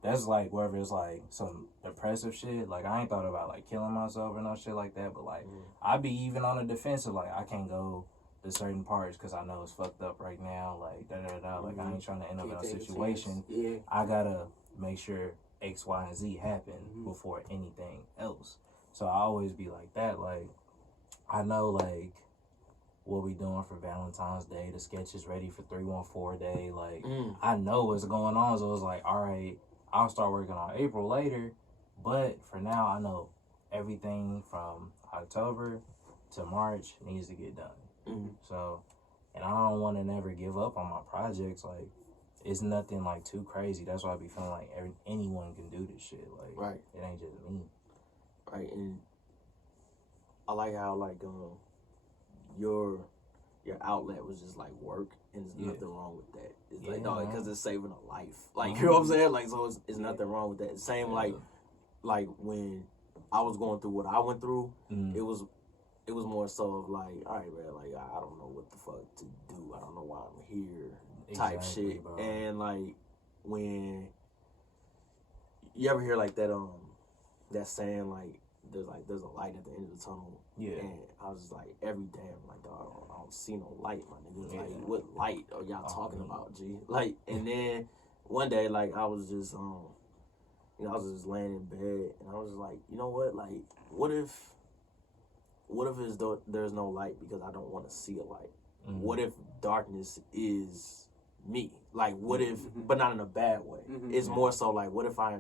that's, like, whether it's, like, some depressive shit. Like, I ain't thought about, like, killing myself or no shit like that, but, like, I be even on the defensive. Like, I can't go to certain parts because I know it's fucked up right now, like da-da-da, like I ain't trying to end up in a situation. I gotta make sure X, Y, and Z happen before anything else. So I always be like that. Like I know like what we doing for Valentine's Day. The sketch is ready for 314 Day. Like I know what's going on. So it's like, all right, I'll start working on April later. But for now, I know everything from October to March needs to get done. So, and I don't want to never give up on my projects. Like, it's nothing like too crazy. That's why I be feeling like anyone can do this shit. Like, it ain't just me. Right, and I like how like your outlet was just like work, and there's nothing wrong with that. It's like no, because it's saving a life. Like you know what I'm saying? Like so, it's nothing wrong with that. Same like when I was going through what I went through, it was more so of like, all right, man, like I don't know what the fuck to do. I don't know why I'm here, type shit. Bro. And like when you ever hear like that that saying like there's a light at the end of the tunnel. Yeah. And I was just like every day I'm like, dog, I don't see no light, my nigga. Like what light are y'all talking about, G? Like and then one day like I was just I was just laying in bed and I was just like, you know what? Like what if there's no light because I don't want to see a light? What if darkness is me? Like, what if, but not in a bad way. It's more so like, what if I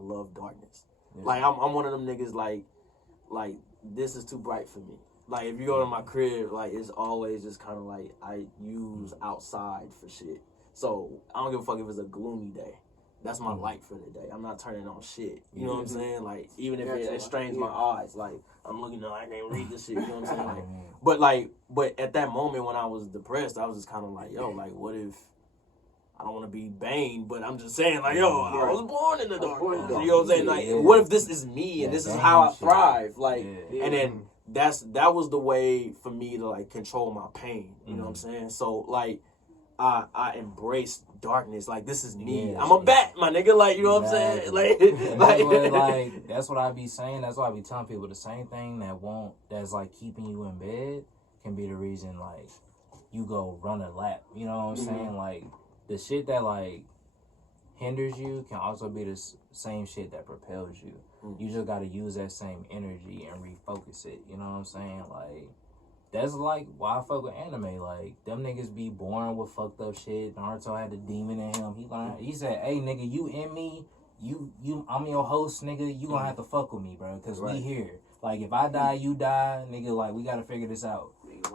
love darkness? Like, I'm one of them niggas like, this is too bright for me. Like, if you go to my crib, like, it's always just kind of like, I use outside for shit. So, I don't give a fuck if it's a gloomy day. That's my light for the day. I'm not turning on shit. You know what I'm saying? Like, even if it strains my eyes, like, I'm looking at, I can't read this shit. You know what I'm saying? But at that moment when I was depressed, I was just kind of like, yo, like, what if, I don't want to be Bane, but I'm just saying, like, yo, I was born in the darkness. You know what I'm saying? Like, what if this is me and this is how I thrive? Like, and then that was the way for me to, like, control my pain. You know what I'm saying? So, like, I embrace darkness. Like, this is me. Yeah, I'm a bat, my nigga. Like, you know what I'm saying? And Like, that's what I be saying. That's why I be telling people the same thing that's like keeping you in bed can be the reason like you go run a lap. You know what I'm saying? Like the shit that like hinders you can also be the same shit that propels you. You just gotta use that same energy and refocus it. You know what I'm saying? Like that's like why I fuck with anime. Like them niggas be born with fucked up shit. Naruto had the demon in him. He said, "Hey nigga, you in me? I'm your host, nigga. You gonna have to fuck with me, bro, cause we here. Like if I die, you die, nigga. Like we gotta figure this out.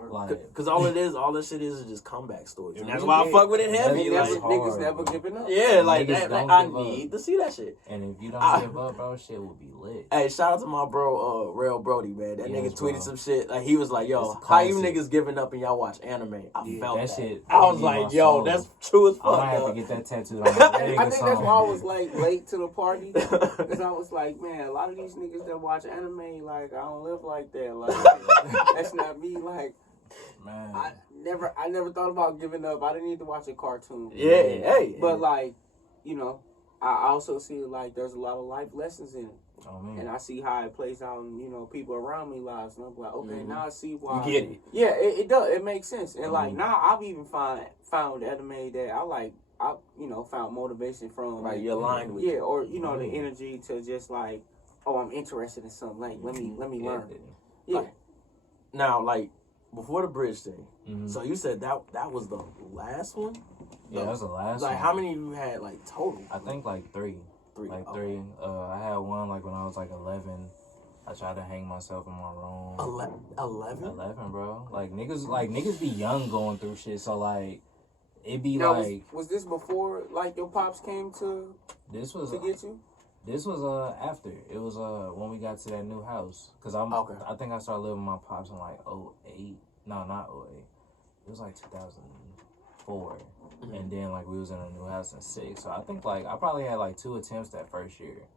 Like, cause all this shit is just comeback stories. And that's why I fuck with it heavy. Niggas never giving up. Yeah, like Niggas that. Like, don't I give up. need to see that shit. and if you don't give up, bro, shit will be lit. Hey, shout out to my bro, Rail Brody, man. That Yes, nigga tweeted bro. some shit. Like he was like, "Yo, It's a how you classic. niggas giving up and y'all watch anime?" I felt that that. shit I was hit me in like, my "Yo, soul. that's true as I might fuck." have to dog. get that tattooed on my leg. I think that's why I was like late to the party, because I was like, man, a lot of these niggas that watch anime, like I don't live like that. Like that's not me. Like man. I never thought about giving up. I didn't need to watch a cartoon. Yeah, hey, But like, you know, I also see like there's a lot of life lessons in it. Oh, man. And I see how it plays out in, you know, people around me lives. And I'm like, okay, now I see why. you get it. Yeah, it does. It makes sense. And like now I've even found anime that I like. I found motivation from. Right, you're aligned with. Yeah, or you know the energy to just like, oh, I'm interested in something. Like let me learn. Yeah. Like, now, like before the bridge thing. Mhm. So you said that was the last one. Yeah, that was the last Like one. how many you had like total? I think like three. Three. Like Okay. 3. I had one like when I was like 11. I tried to hang myself in my room. 11? 11, bro. Like niggas be young going through shit. So like it be Now, like was this before like your pops came to this was get you? This was after. It was when we got to that new house. Cause I think I started living with my pops in like 08. No, not 08. It was like 2004. And then like we was in a new house in 6. So I think like I probably had like 2 attempts that first year.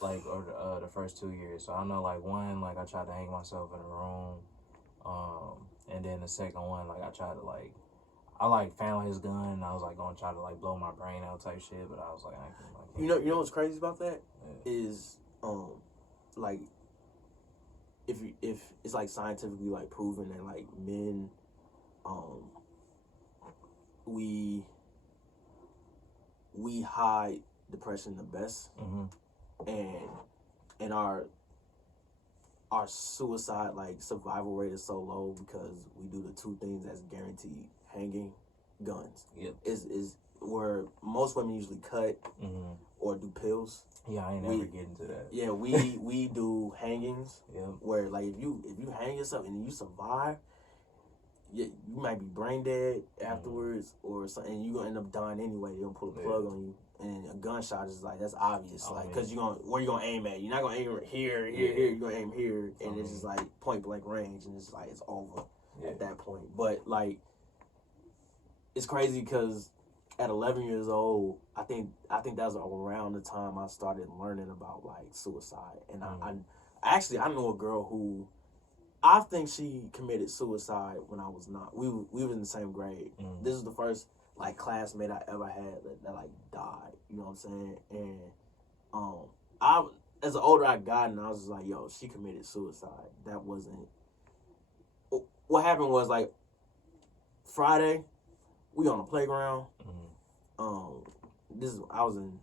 Like or the first 2 years. So I know like one, like I tried to hang myself in a room. And then the second one, like I tried to like I like found his gun and I was like gonna try to like blow my brain out type shit, but I was like I can't. You know what's crazy about that is like if it's like scientifically like proven that like men we hide depression the best, and our suicide like survival rate is so low because we do the 2 things that's guaranteed: hanging, guns. Yep. Is where most women usually cut or do pills. Yeah, I ain't never get into that. Yeah, we do hangings. Yep. Where like if you hang yourself and you survive, you might be brain dead afterwards or something. And you gonna end up dying anyway. They gonna pull a plug on you, and a gunshot is like that's obvious. Like because where you gonna aim at? You're not gonna aim here. You're gonna aim here, and it's just like point blank range, and it's like it's over at that point. But like it's crazy because at 11 years old, I think that was around the time I started learning about like suicide, and I knew a girl who I think she committed suicide when I was not. We was in the same grade. This is the first like classmate I ever had that like died. You know what I'm saying? And as the older I gotten, I was just like, yo, she committed suicide. That wasn't. What happened was like Friday, we on the playground. I was in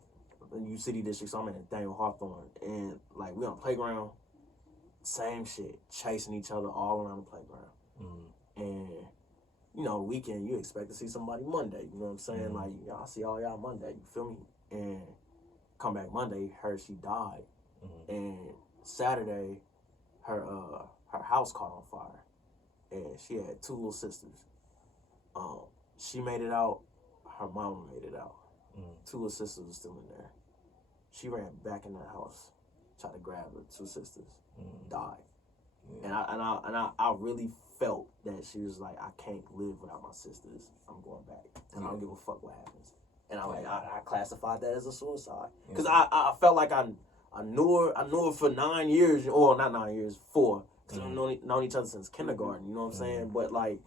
U City District, so I'm in Daniel Hawthorne, and like we on the playground, same shit, chasing each other all around the playground. And you know, weekend you expect to see somebody Monday. You know what I'm saying? Like y'all see all y'all Monday. You feel me? And come back Monday, heard she died, and Saturday, her house caught on fire, and she had 2 little sisters. She made it out. Her mama made it out. 2 little sisters were still in there. She ran back in the house, tried to grab her 2 sisters, died. Yeah. And I really felt that she was like, I can't live without my sisters. I'm going back, and I don't give a fuck what happens. And I classified that as a suicide because I felt like I knew her for 9 years, or not 9 years, 4, because we've known each other since kindergarten. You know what I'm saying? But like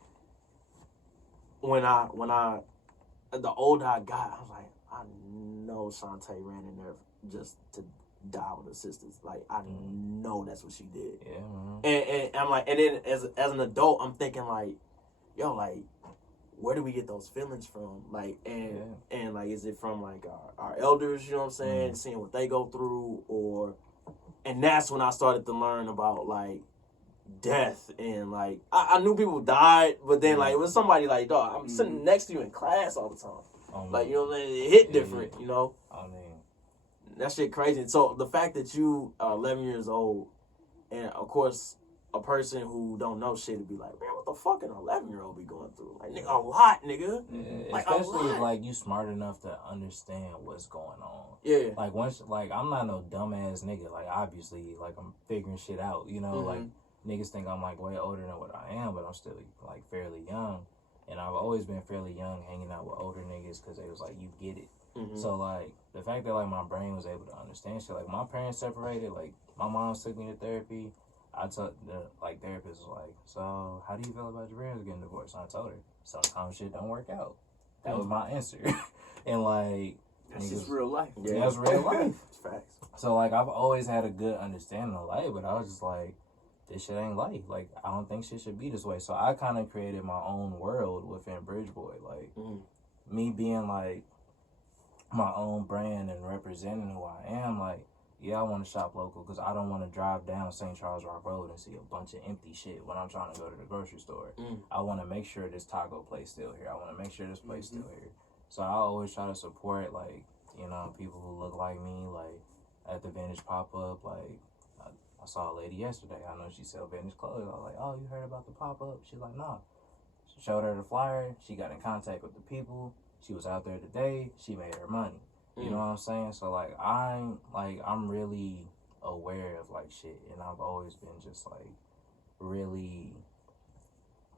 when I the older I got, I was like, I know Shantae ran in there just to die with her sisters. Like, I know that's what she did. Yeah, man. And I'm like, and then as an adult, I'm thinking like, yo, like, where do we get those feelings from? Like, and like, is it from like our elders? You know what I'm saying? Seeing what they go through, and that's when I started to learn about like death and like I knew people died, but then like it was somebody like, dog, I'm sitting next to you in class all the time. Like, you know what I mean? It hit different, you know? I mean, that shit crazy. So the fact that you are 11 years old, and of course a person who don't know shit would be like, man, what the fuck an 11-year-old be going through? Like, nigga, a lot, nigga. yeah, Like, especially if like you smart enough to understand what's going on. Yeah. Like once, like I'm not no dumbass nigga. Like obviously, like I'm figuring shit out. You know, like niggas think I'm like way older than what I am, but I'm still like fairly young. And I've always been fairly young, hanging out with older niggas because they was like, you get it. So like the fact that like my brain was able to understand shit. Like my parents separated. Like my mom took me to therapy. I told the like therapist was like, so how do you feel about your parents getting divorced? And I told her sometimes shit don't work out. That was my answer. And like that's just real life. Yeah, that's real life. It's facts. So like I've always had a good understanding of life, but I was just like, this shit ain't life. Like I don't think shit should be this way. So I kind of created my own world within Bridgeboy. Like me being like my own brand and representing who I am. Like, yeah, I want to shop local because I don't want to drive down St. Charles Rock Road and see a bunch of empty shit when I'm trying to go to the grocery store. I want to make sure this taco place still here. I want to make sure this place still here. So I always try to support, like, you know, people who look like me, like, at the Vintage pop-up. Like, I saw a lady yesterday. I know she sell Vintage clothes. I was like, oh, you heard about the pop-up? She's like, nah. Showed her the flyer. She got in contact with the people. She was out there today. She made her money. You know what I'm saying? So like I'm really aware of like shit, and I've always been just like really,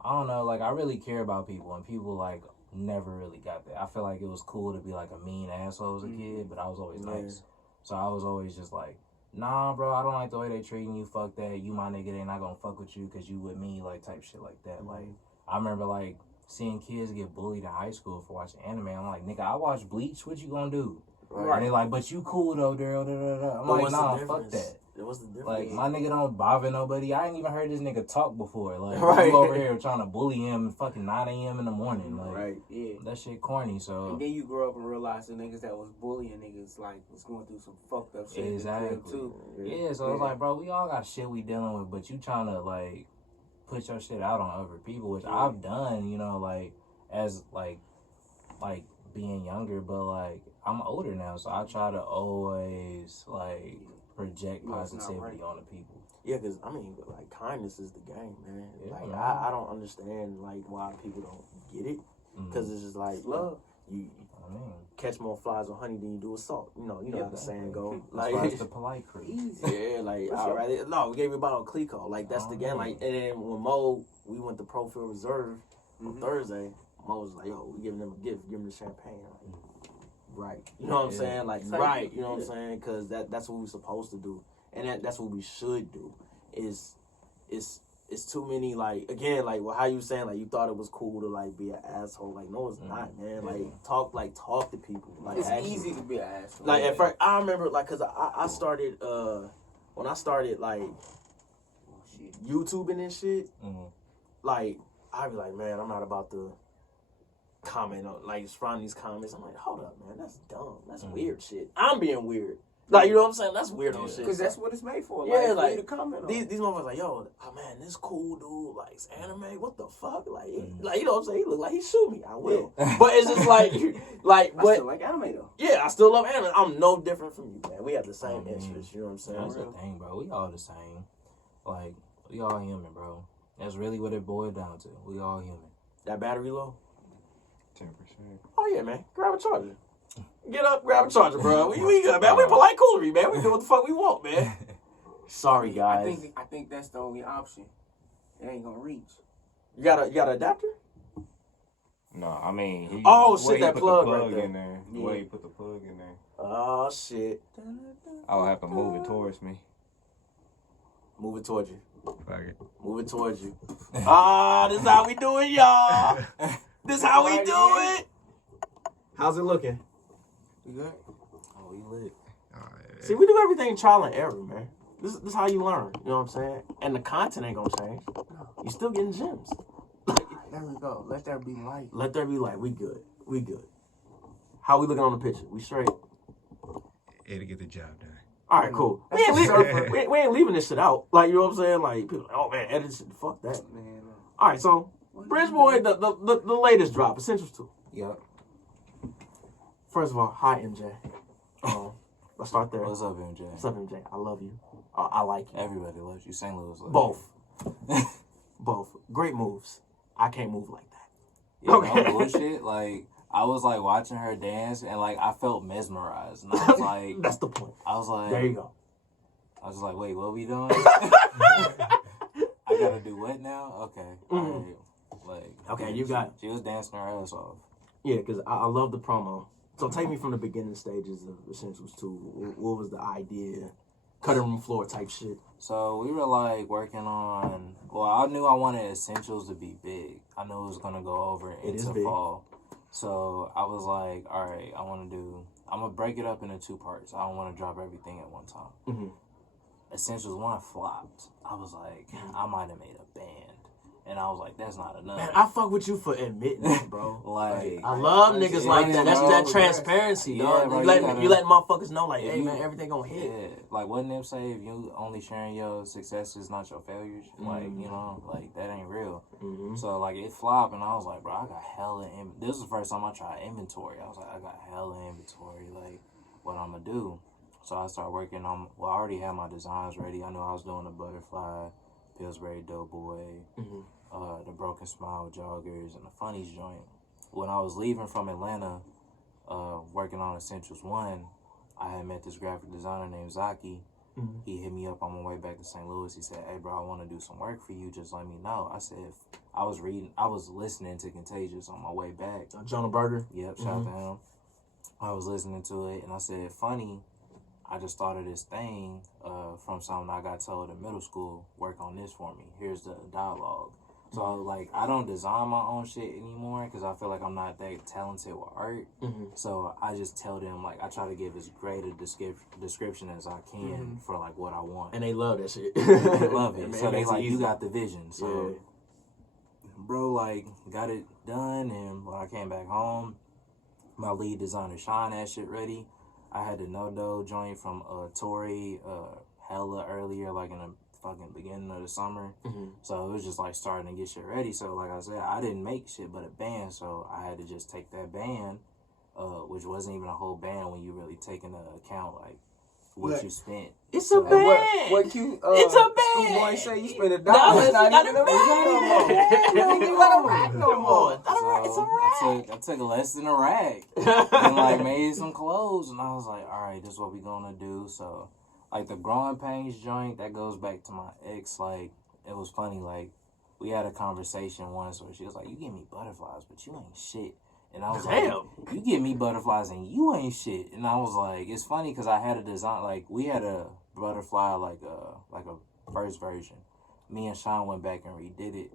I don't know, like I really care about people, and people like never really got that. I feel like it was cool to be like a mean asshole as a kid, but I was always nice. So I was always just like, nah, bro, I don't like the way they treating you. Fuck that. You my nigga, they not gonna fuck with you because you with me, like type shit like that. Like I remember like seeing kids get bullied in high school for watching anime. I'm like, nigga, I watch Bleach. What you gonna do? Right. And they like, but you cool though, Daryl. I'm like, nah, fuck that. What's the difference? Like, my nigga don't bother nobody. I ain't even heard this nigga talk before. Like, you over here trying to bully him at fucking 9 a.m. in the morning. Like, that shit corny, so. And then you grow up and realize the niggas that was bullying niggas, like, was going through some fucked up shit. Exactly. Too. Yeah, so it's like, bro, we all got shit we dealing with, but you trying to, like, put your shit out on other people, which I've done, you know, like, as, like, being younger, but, like, I'm older now, so I try to always, like, project positivity on the people. Yeah, because, I mean, like, kindness is the game, man. Yeah, like, man. I don't understand, like, why people don't get it. Because it's just like, love. You catch more flies with honey than you do with salt. You know how the saying go. Like, that's why it's the polite crew. Yeah, like, no, we gave you a bottle of Clico. Like, that's the game. Like, and then when Mo, we went to Pro Field Reserve on Thursday, Mo was like, yo, we giving them a gift, give them the champagne. Like, right. You know what I'm saying? Like, right. You know what I'm saying? Because that's what we're supposed to do. And that's what we should do. It's too many, like, again, like, well, how you saying, like, you thought it was cool to, like, be an asshole. Like, no, it's not, man. Like, talk to people. Like, it's actually, easy to be an asshole. Like, at first, I remember, like, because I started, when I started, like, YouTubing and shit, like, I'd be like, man, I'm not about to comment on, like, respond to these comments. I'm like, hold up, man, that's dumb. That's weird shit. I'm being weird. Like, you know what I'm saying? That's weirdo shit. Because that's what it's made for. Yeah, like to comment on. These motherfuckers like, yo, oh man, this cool dude, like, it's anime. What the fuck? Like, like, you know what I'm saying? He look like he shoot me. I will. But it's just like, I still like anime though. Yeah, I still love anime. I'm no different from you, man. We have the same interests. You know what I'm saying? That's the thing, bro. We all the same. Like, we all human, bro. That's really what it boiled down to. We all human. That battery low? 10%. Oh yeah, man. Grab a charger. Get up, grab a charger, bro. We good, man. We polite Coolery, man. We do what the fuck we want, man. Sorry, guys. I think that's the only option. It ain't gonna reach. You got an adapter? No, I mean, that plug right there. In there. The way you put the plug in there. Oh shit. I would have to move it towards me. Move it towards you. Fuck it. Move it towards you. This is how we do it, y'all. This how we do it. How's it looking? You good? Oh, we lit. See, we do everything trial and error, man. This is how you learn. You know what I'm saying? And the content ain't gonna change. You still getting gems. There we go. Let there be light. Let there be light. We good. We good. How we looking on the picture? We straight. It'll get the job done. All right, cool. We ain't leaving this shit out. Like, you know what I'm saying? Like, people, oh man, edit shit. Fuck that. Man, All right, so Bridge Boy, the latest drop, Essentials 2. Yep. First of all, hi MJ. Let's start there. What's up, MJ? What's up, MJ? I love you. I like you. Everybody loves you. St. Louis loves Both. Both. Great moves. I can't move like that. you. Yeah, Okay. no bullshit. Like, I was like watching her dance and like I felt mesmerized. And I was like, That's the point. I was like, There you go. I was like, wait, what we doing? I gotta do what now? Okay. All right. Like, Okay, yeah, you got. She was dancing her ass off. Yeah, because I love the promo. So take me from the beginning stages of Essentials 2. What was the idea? Cutting room floor type shit. So we were like working on. Well, I knew I wanted Essentials to be big. I knew it was gonna go over It is into big. fall. So I was like, all right, I'm gonna break it up into 2 parts. I don't want to drop everything at one time. Mm-hmm. Essentials 1 flopped. I was like, I might have made a band. And I was like, that's not enough. Man, I fuck with you for admitting that, bro. Like, I love niggas yeah, like that. That's bro. that transparency, Yeah, dog. bro, You let motherfuckers know, like, if hey, you- man, everything gonna hit. yeah, like what them say, if you only sharing your successes, not your failures, like, you know, like that ain't real. Mm-hmm. So like it flopped, and I was like, bro, I got hella. This was the first time I tried inventory. I was like, I got hella inventory. Like, what I'm gonna do? So I started working on. Well, I already had my designs ready. I knew I was doing the butterfly, Pillsbury Doughboy, Mm-hmm. the Broken Smile joggers, and the Funnies joint. When I was leaving from Atlanta, working on Essentials 1, I had met this graphic designer named Zaki. Mhm. He hit me up on my way back to St. Louis. He said, hey, bro, I want to do some work for you. Just let me know. I said, I was listening to Contagious on my way back. Jonah Berger. Yep, shout out to him. I was listening to it, and I said, funny, I just thought of this thing from something I got told in middle school. Work on this for me. Here's the dialogue. So I was like, I don't design my own shit anymore because I feel like I'm not that talented with art. Mm-hmm. So I just tell them, like, I try to give as great a description as I can for like what I want. And they love that shit. They love it. So they makes like, easy. you got the vision. So, bro, like, got it done. And when I came back home, my lead designer, Sean, had shit ready. I had the No-Do joint from Tory hella earlier, like in the fucking beginning of the summer. Mm-hmm. So it was just like starting to get shit ready. So like I said, I didn't make shit but a band. So I had to just take that band, which wasn't even a whole band when you really take into account like what What? you spent. It's So- a band. What you? It's a band. Schoolboy say you spend $1. No, It's it's not not even a a rack no more. band. You ain't even got a rack no more. It's not a rack. It's a rack. I took less than a rack and like made some clothes, and I was like, all right, this is what we gonna do. So like the growing pains joint, that goes back to my ex. Like it was funny, like we had a conversation once where she was like, you give me butterflies but you ain't shit. And I was Damn. like, you give me butterflies and you ain't shit. And I was like, it's funny because I had a design, like we had a butterfly like a first version. Me and Sean went back and redid it,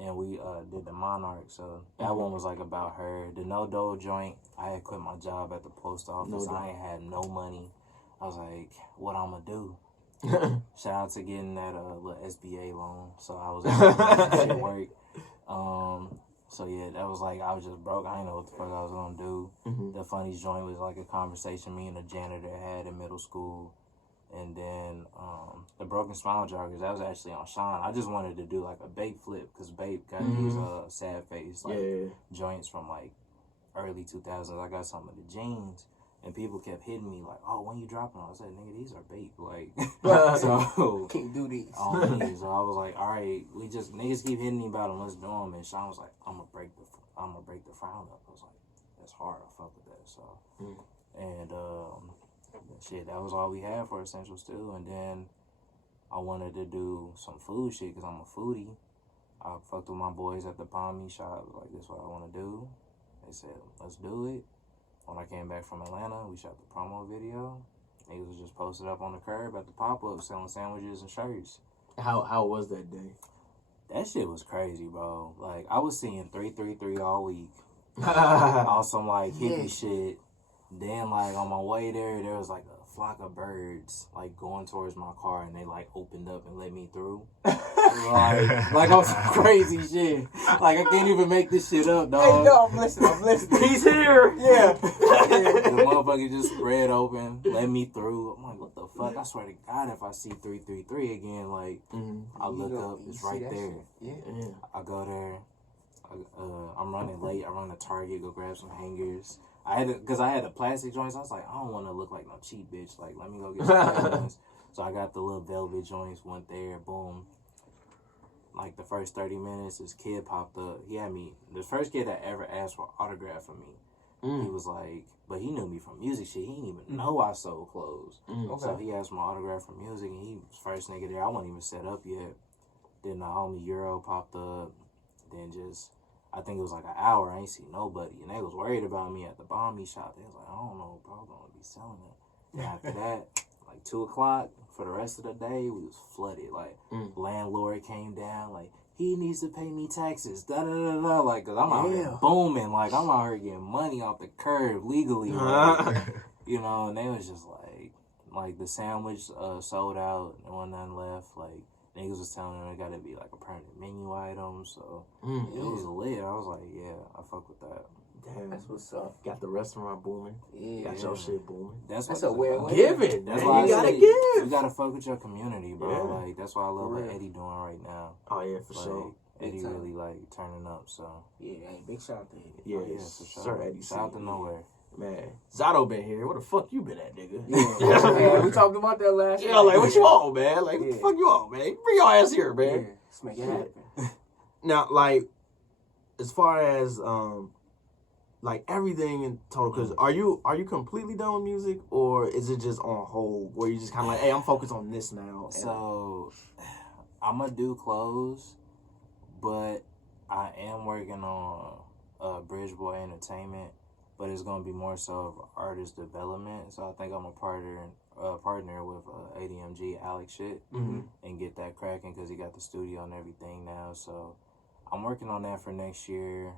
and we did the Monarch. So that one was like about her. The No-Do joint, I had quit my job at the post office. No-Do. I ain't had no money. I was like, what I'm gonna do? Shout out to getting that little SBA loan. So I was able to make that shit work. So yeah, that was like, I was just broke. I didn't know what the fuck I was gonna do. Mhm. The Funnies joint was like a conversation me and the janitor had in middle school. And then the Broken Smile joggers, that was actually on Sean. I just wanted to do like a Bape flip because Bape got these sad face like joints from like early 2000s. I got some of the jeans, and people kept hitting me like, "Oh, when you dropping?" I said, "Nigga, these are Bape." Like, so Can't do these. on me. So I was like, "All right, we just niggas keep hitting me about them. Let's do them." And Sean was like, "I'm gonna break the frown up." I was like, "That's hard. I fuck with that." So, and shit, that was all we had for Essentials too. And then I wanted to do some food shit because I'm a foodie. I fucked with my boys at the Palm Meat shop. Like, this is what I want to do. They said, let's do it. When I came back from Atlanta, we shot the promo video. Niggas was just posted up on the curb at the pop-up selling sandwiches and shirts. How was that day? That shit was crazy, bro. Like, I was seeing 333 all week. on some like hippie shit. Then like on my way there was like a flock of birds like going towards my car, and they like opened up and let me through. like on some crazy shit. Like I can't even make this shit up, dog. Hey, no, I'm listening. He's here. Yeah. The motherfucker just spread open, let me through. I'm like, what the fuck? I swear to God, if I see 333 again, like I look up, it's right there. Yeah. I go there. I'm running late. I run to Target, go grab some hangers. Because I had the plastic joints. I was like, I don't want to look like no cheap bitch. Like, let me go get some real ones. So I got the little velvet joints, went there, boom. Like the first 30 minutes, this kid popped up. He had me, the first kid that ever asked for an autograph from me. He was like, but he knew me from music shit. He didn't even know I sold clothes. Okay. So he asked my autograph from music, and he was first nigga there. I wasn't even set up yet. Then the homie Euro popped up. Then just, I think it was like an hour. I ain't see nobody. And they was worried about me at the Bomb shop. They was like, I don't know, bro, gonna be selling it. Then after that, like 2 o'clock, for the rest of the day, we was flooded. Like, landlord came down, like, he needs to pay me taxes, da-da-da-da. Like, because I'm out here booming. Like, I'm out here getting money off the curb legally. Like, you know, and they was just like the sandwich sold out. There wasn't nothing left. Like, niggas was telling them it got to be like a permanent menu item. So, it was lit. I was like, yeah, I fuck with that. Damn. That's what's up. Got the restaurant booming. Yeah. Got your shit booming. That's a weird about. way. Give it. That's Man, why you I gotta say give. you gotta fuck with your community, bro. Yeah. Like that's why I love For what real. Eddie doing right now. Oh yeah, for Like sure. Eddie Big time. really like turning up. So Yeah, hey, big shout out to him. Yeah, yeah, for sure. Sir Eddie. Shout out to nowhere. Man, Zato been here. Where the fuck you been at, nigga? Yeah, we talked about that last Yeah, night. like what you on, man? Like what the Yeah. fuck you on, man? Bring your ass here, Yeah, man. let's make it happen. Now, like, as far as like everything in total, because are you completely done with music, or is it just on hold where you just kind of like, hey, I'm focused on this now? And So I'm gonna do clothes, but I am working on Bridge Boy Entertainment, but it's gonna be more so of artist development. So I think I'm a partner with ADMG Alex shit and get that cracking because he got the studio and everything now. So I'm working on that for next year.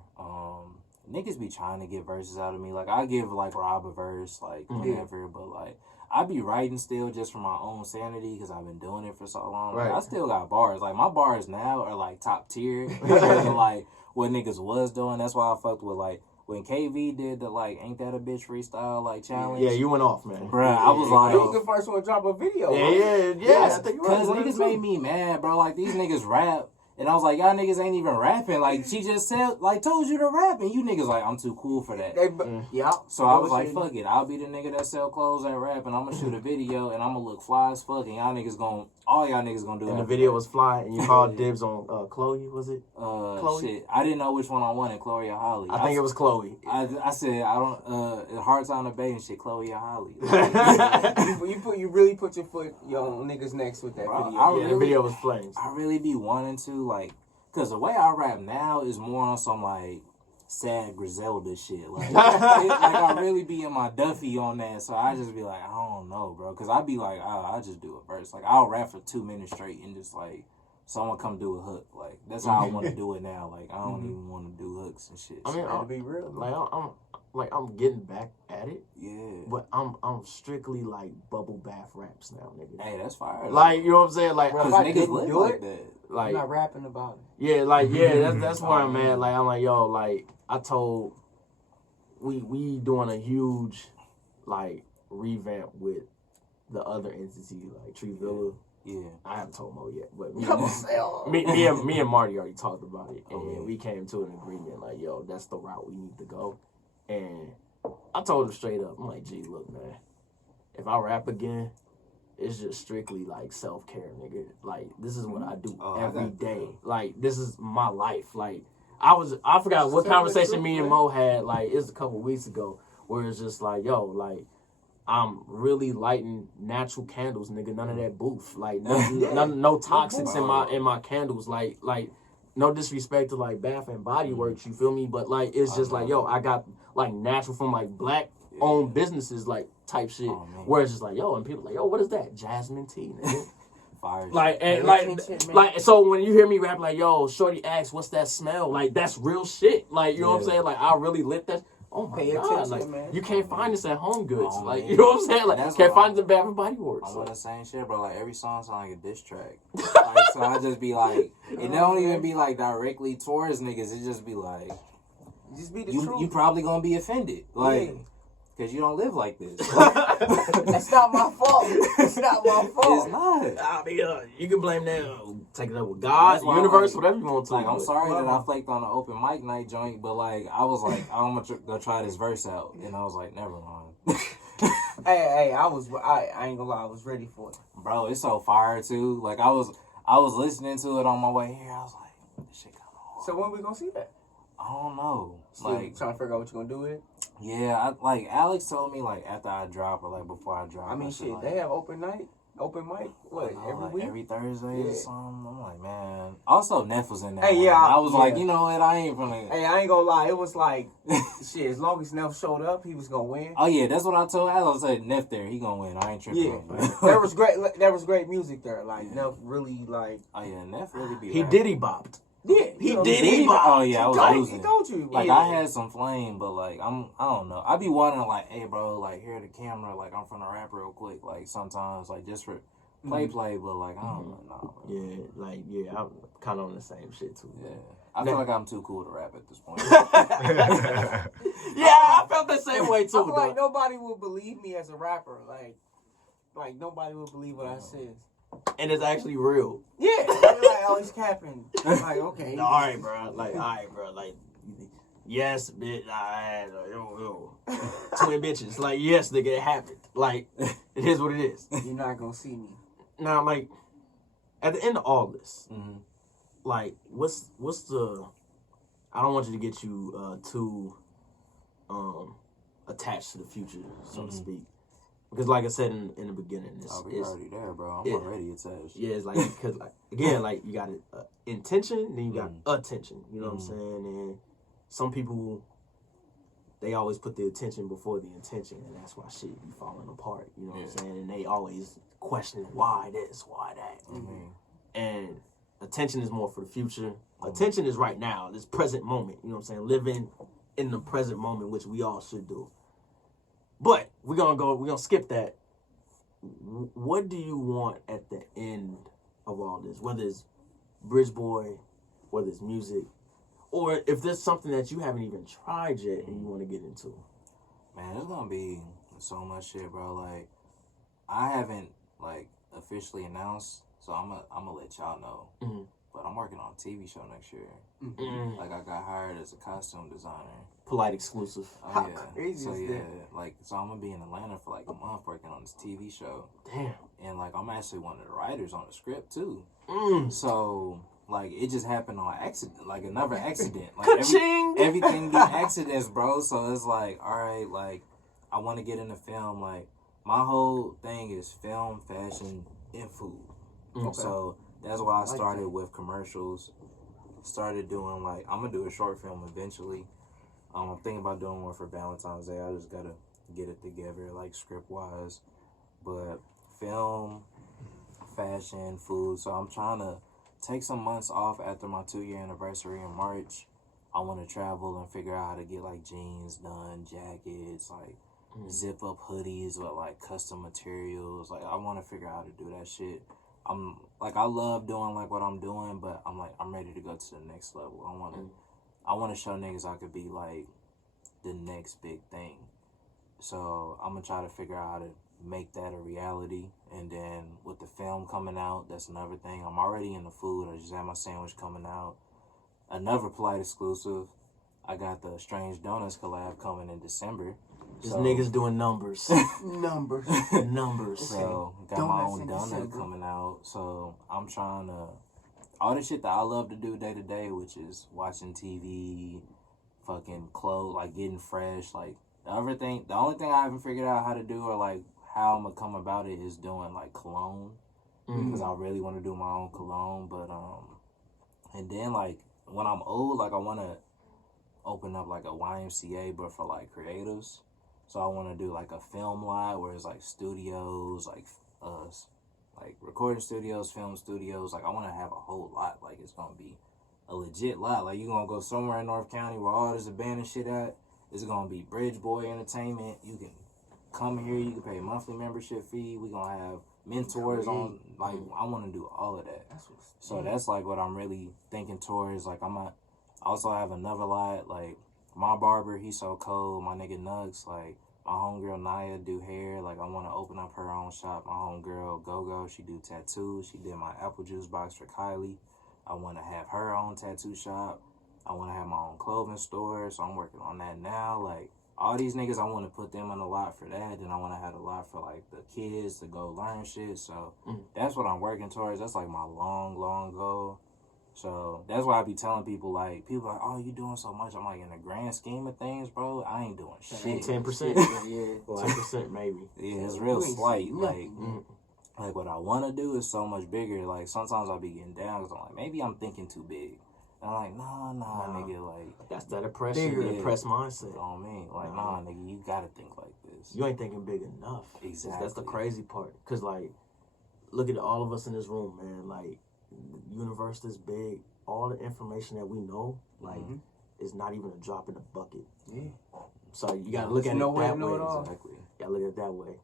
Niggas be trying to get verses out of me. Like I give like Rob a verse, like whatever, but like I be writing still just for my own sanity because I've been doing it for so long. Like, Right. I still got bars. Like my bars now are like top tier compared to like what niggas was doing. That's why I fucked with like when KV did the like Ain't That a Bitch freestyle like challenge. yeah, you went off, man. Bruh, I was He was like, the first one to drop a video. Yeah, yeah, I think you're because right. niggas made me mad, bro. Like these niggas rap. And I was like, y'all niggas ain't even rapping. Like, she just said, like, told you to rap. And you niggas like, I'm too cool for that. Yeah. So I was like, fuck it. I'll be the nigga that sell clothes and rap. And I'm going to shoot a video. And I'm going to look fly as fuck. And all y'all niggas going to do And the after video that. was fly, and you called dibs on Chloe, was it? Chloe? Shit. I didn't know which one I wanted, Chloe or Holly. I think it was Chloe. I said, I don't, hard time to bait and shit, Chloe or Holly. You really put your foot on niggas' necks with that Bro, video. Yeah, the video was flames. I really be wanting to, like, because the way I rap now is more on some, like, sad Griselda shit. Like, I really be in my Duffy on that, so I just be like, I don't know, bro. Because I be like, I'll just do a verse. Like, I'll rap for 2 minutes straight and just, like, someone come do a hook. Like, that's how I want to do it now. Like, I don't even want to do hooks and shit. I mean, so, To be real. I'm getting back at it, yeah. but I'm strictly like bubble bath raps now, nigga. Hey, that's fire. Like, you know what I'm saying? Like, Bro, because if I niggas didn't live do like it, that. I'm like, not rapping about it. yeah, like, yeah, that's where I'm at. Like, I'm like, yo, like, I told, we doing a huge, like, revamp with the other entity, like Tree Villa. Yeah. I haven't told Mo yet, but me and Marty already talked about it, and we came to an agreement, like, yo, that's the route we need to go. And I told him straight up, I'm like, gee, look, man, if I rap again, it's just strictly like self-care, nigga. Like, this is what I do every day. Like, this is my life. Like, I forgot what conversation me and Mo had, like, it's a couple weeks ago, where it's just like, yo, like, I'm really lighting natural candles, nigga. None of that booth. Like, no toxics in my candles. Like, no disrespect to like Bath and Body Works, you feel me? But like, it's just like, yo, I got like natural from like black owned businesses, like type shit. Where it's just like, yo, and people like, yo, what is that? Jasmine tea, nigga. fire. Like, shit. and Pay attention, man. like, so when you hear me rap, like, yo, shorty asks, what's that smell? Like, that's real shit. Like, you know what I'm Yeah. saying? Like, I really lit that. Oh my Pay God. attention, Like, man. you can't find this at Home Goods. Oh, Like, man. you know what I'm saying? Like, That's can't what find it at Bath and Body Works. I'm on the same shit, bro. Like every song sound like a diss track. Like, so I just be like, it don't even be like directly towards niggas. It just be like, Just be the you truth. probably gonna be offended, like, Yeah. cause you don't live like this. That's not my fault. It's not my fault. It's not. I mean, you can blame them. Take it up with God, That's why, universe, like- whatever you want to. Like, I'm but- sorry that I flaked on the open mic night joint, but like, I was like, I'm gonna go try this verse out, and I was like, never mind. Hey, I ain't gonna lie, I was ready for it. Bro, it's so fire too. Like I was listening to it on my way here. I was like, this shit kind of hard. So when we gonna see that? I don't know. Still Like, trying to figure out what you gonna do with it. yeah, like Alex told me like after I drop or like before I drop. I mean, said, shit, like, they have open mic. What, I know, every like, week? every Thursday or Yeah. something. I'm like, man. Also, Neff was in there. Hey, yeah, I was like, yeah. you know what? I ain't gonna. Hey, I ain't gonna lie, it was like, shit, as long as Neff showed up, he was gonna win. Oh yeah, that's what I told Alex. I said Neff there, he gonna win. I ain't tripping. Yeah, there was great music there. Like, Neff really, like, Oh yeah, Neff really be. He rapping. diddy bopped. yeah. He know, did. He- bop. Oh yeah, I was He losing. told you. Like Yeah. I had some flame, but like I don't know. I be wanting like, hey bro, like here the camera, like I'm from the rap real quick. Like sometimes like just for play, but like I don't know. Nah, Yeah, like, yeah, I'm kind of on the same shit too. yeah. I feel like I'm too cool to rap at this point. Yeah, I felt the same way I too. feel like Though. nobody will believe me as a rapper. Like nobody will believe what I said. And it's actually real. Yeah, they're like, oh, he's capping. I'm like, okay. No, all right, bro. Like, yes, bitch. Twin bitches. Like, yes, nigga, it happened. Like, it is what it is. You're not gonna see me. Now, like, at the end of all this, Mhm. like, what's the? I don't want you to get you too attached to the future, so to speak, because, like I said in the beginning, Oh, we already there, bro. I'm yeah. already attached. yeah, it's like because like again, like you got intention, then you got attention. You know what I'm saying? And some people, they always put the attention before the intention, and that's why shit be falling apart. You know what I'm saying? And they always question why this, why that. And attention is more for the future. Attention is right now, this present moment. You know what I'm saying? Living in the present moment, which we all should do. But we're gonna skip that. What do you want at the end of all this? Whether it's Bridge Boy, whether it's music, or if there's something that you haven't even tried yet and you want to get into. Man, there's gonna be so much shit, bro. Like, I haven't like officially announced, so I'm gonna let y'all know. Mhm. But I'm working on a TV show next year. Mm. Like, I got hired as a costume designer. Polite exclusive. Oh How yeah. crazy So is yeah, that? like, so I'm gonna be in Atlanta for like a month working on this TV show, Damn. and like I'm actually one of the writers on the script too. Mm. So like it just happened on accident, like another accident. Like Ka-ching! everything be accidents, bro. So it's like, all right, like I want to get into film. Like my whole thing is film, fashion, and food. Okay. So that's why I like started that. with commercials. Started doing like I'm gonna do a short film eventually. I'm thinking about doing one for Valentine's Day. I just gotta get it together, like script wise. But film, fashion, food. So I'm trying to take some months off after my 2-year anniversary in March. I want to travel and figure out how to get like jeans done, jackets, like zip up hoodies with like custom materials. Like I want to figure out how to do that shit. I'm like, I love doing like what I'm doing, but I'm like, I'm ready to go to the next level. I want to show niggas I could be like the next big thing. So I'm gonna try to figure out how to make that a reality. And then with the film coming out, that's another thing. I'm already in the food. I just had my sandwich coming out. Another Polite exclusive. I got the Strange Donuts collab coming in December. This nigga's doing numbers. Numbers. Numbers. So got my Donuts own in donut December. coming out. So I'm trying to all the shit that I love to do day to day, which is watching TV, fucking clothes, like getting fresh. Like the only thing I haven't figured out how to do or like how I'm gonna come about it is doing like cologne, because I really want to do my own cologne. But and then like when I'm old, like I want to open up like a YMCA, but for like creatives. So I want to do like a film lot where it's like studios, like like recording studios, film studios. Like I want to have a whole lot. Like it's gonna be a legit lot. Like you gonna go somewhere in North County where all this abandoned shit at. It's gonna be Bridge Boy Entertainment. You can come here. You can pay a monthly membership fee. We gonna have mentors on. Like I want to do all of that. So that's like what I'm really thinking towards. Like I also have another lot. Like my barber, he's so cold. My nigga Nugs, like my homegirl Naya do hair. Like I want to open up her own shop. My homegirl Go, she do tattoos. She did my apple juice box for Kylie. I want to have her own tattoo shop. I want to have my own clothing store, so I'm working on that now. Like, all these niggas, I want to put them on a lot for that, and I want to have a lot for, like, the kids to go learn shit, so that's what I'm working towards. That's, like, my long, long goal. So, that's why I be telling people, like, oh, you doing so much. I'm like, in the grand scheme of things, bro, I ain't doing shit. 10%. Yeah. 10% maybe. Yeah, it's real slight. Like, what I want to do is so much bigger. Like, sometimes I'll be getting down because I'm like, maybe I'm thinking too big. And I'm like, nah, nigga, like... That's that oppressed mindset. On me. Like, nah, nigga, you gotta think like this. You ain't thinking big enough. Exactly. That's the crazy part. Because, like, look at all of us in this room, man. Like, the universe this big. All the information that we know, like, is not even a drop in the bucket. Yeah. So you gotta look at it that way. Exactly. You gotta look at it that way.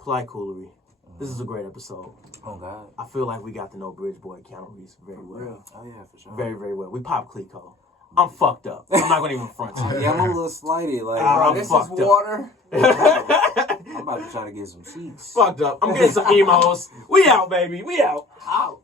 Polite Coolery. This is a great episode. Oh, God. I feel like we got to know Bridge Boy County Reese very well. Oh, yeah, for sure. Very, very well. We pop Clico. I'm fucked up. I'm not going to even front you. Yeah, I'm a little slighted. Like, I'm this is fucked up. water. I'm about to try to get some sheets. Fucked up. I'm getting some emos. We out, baby. We out. Out.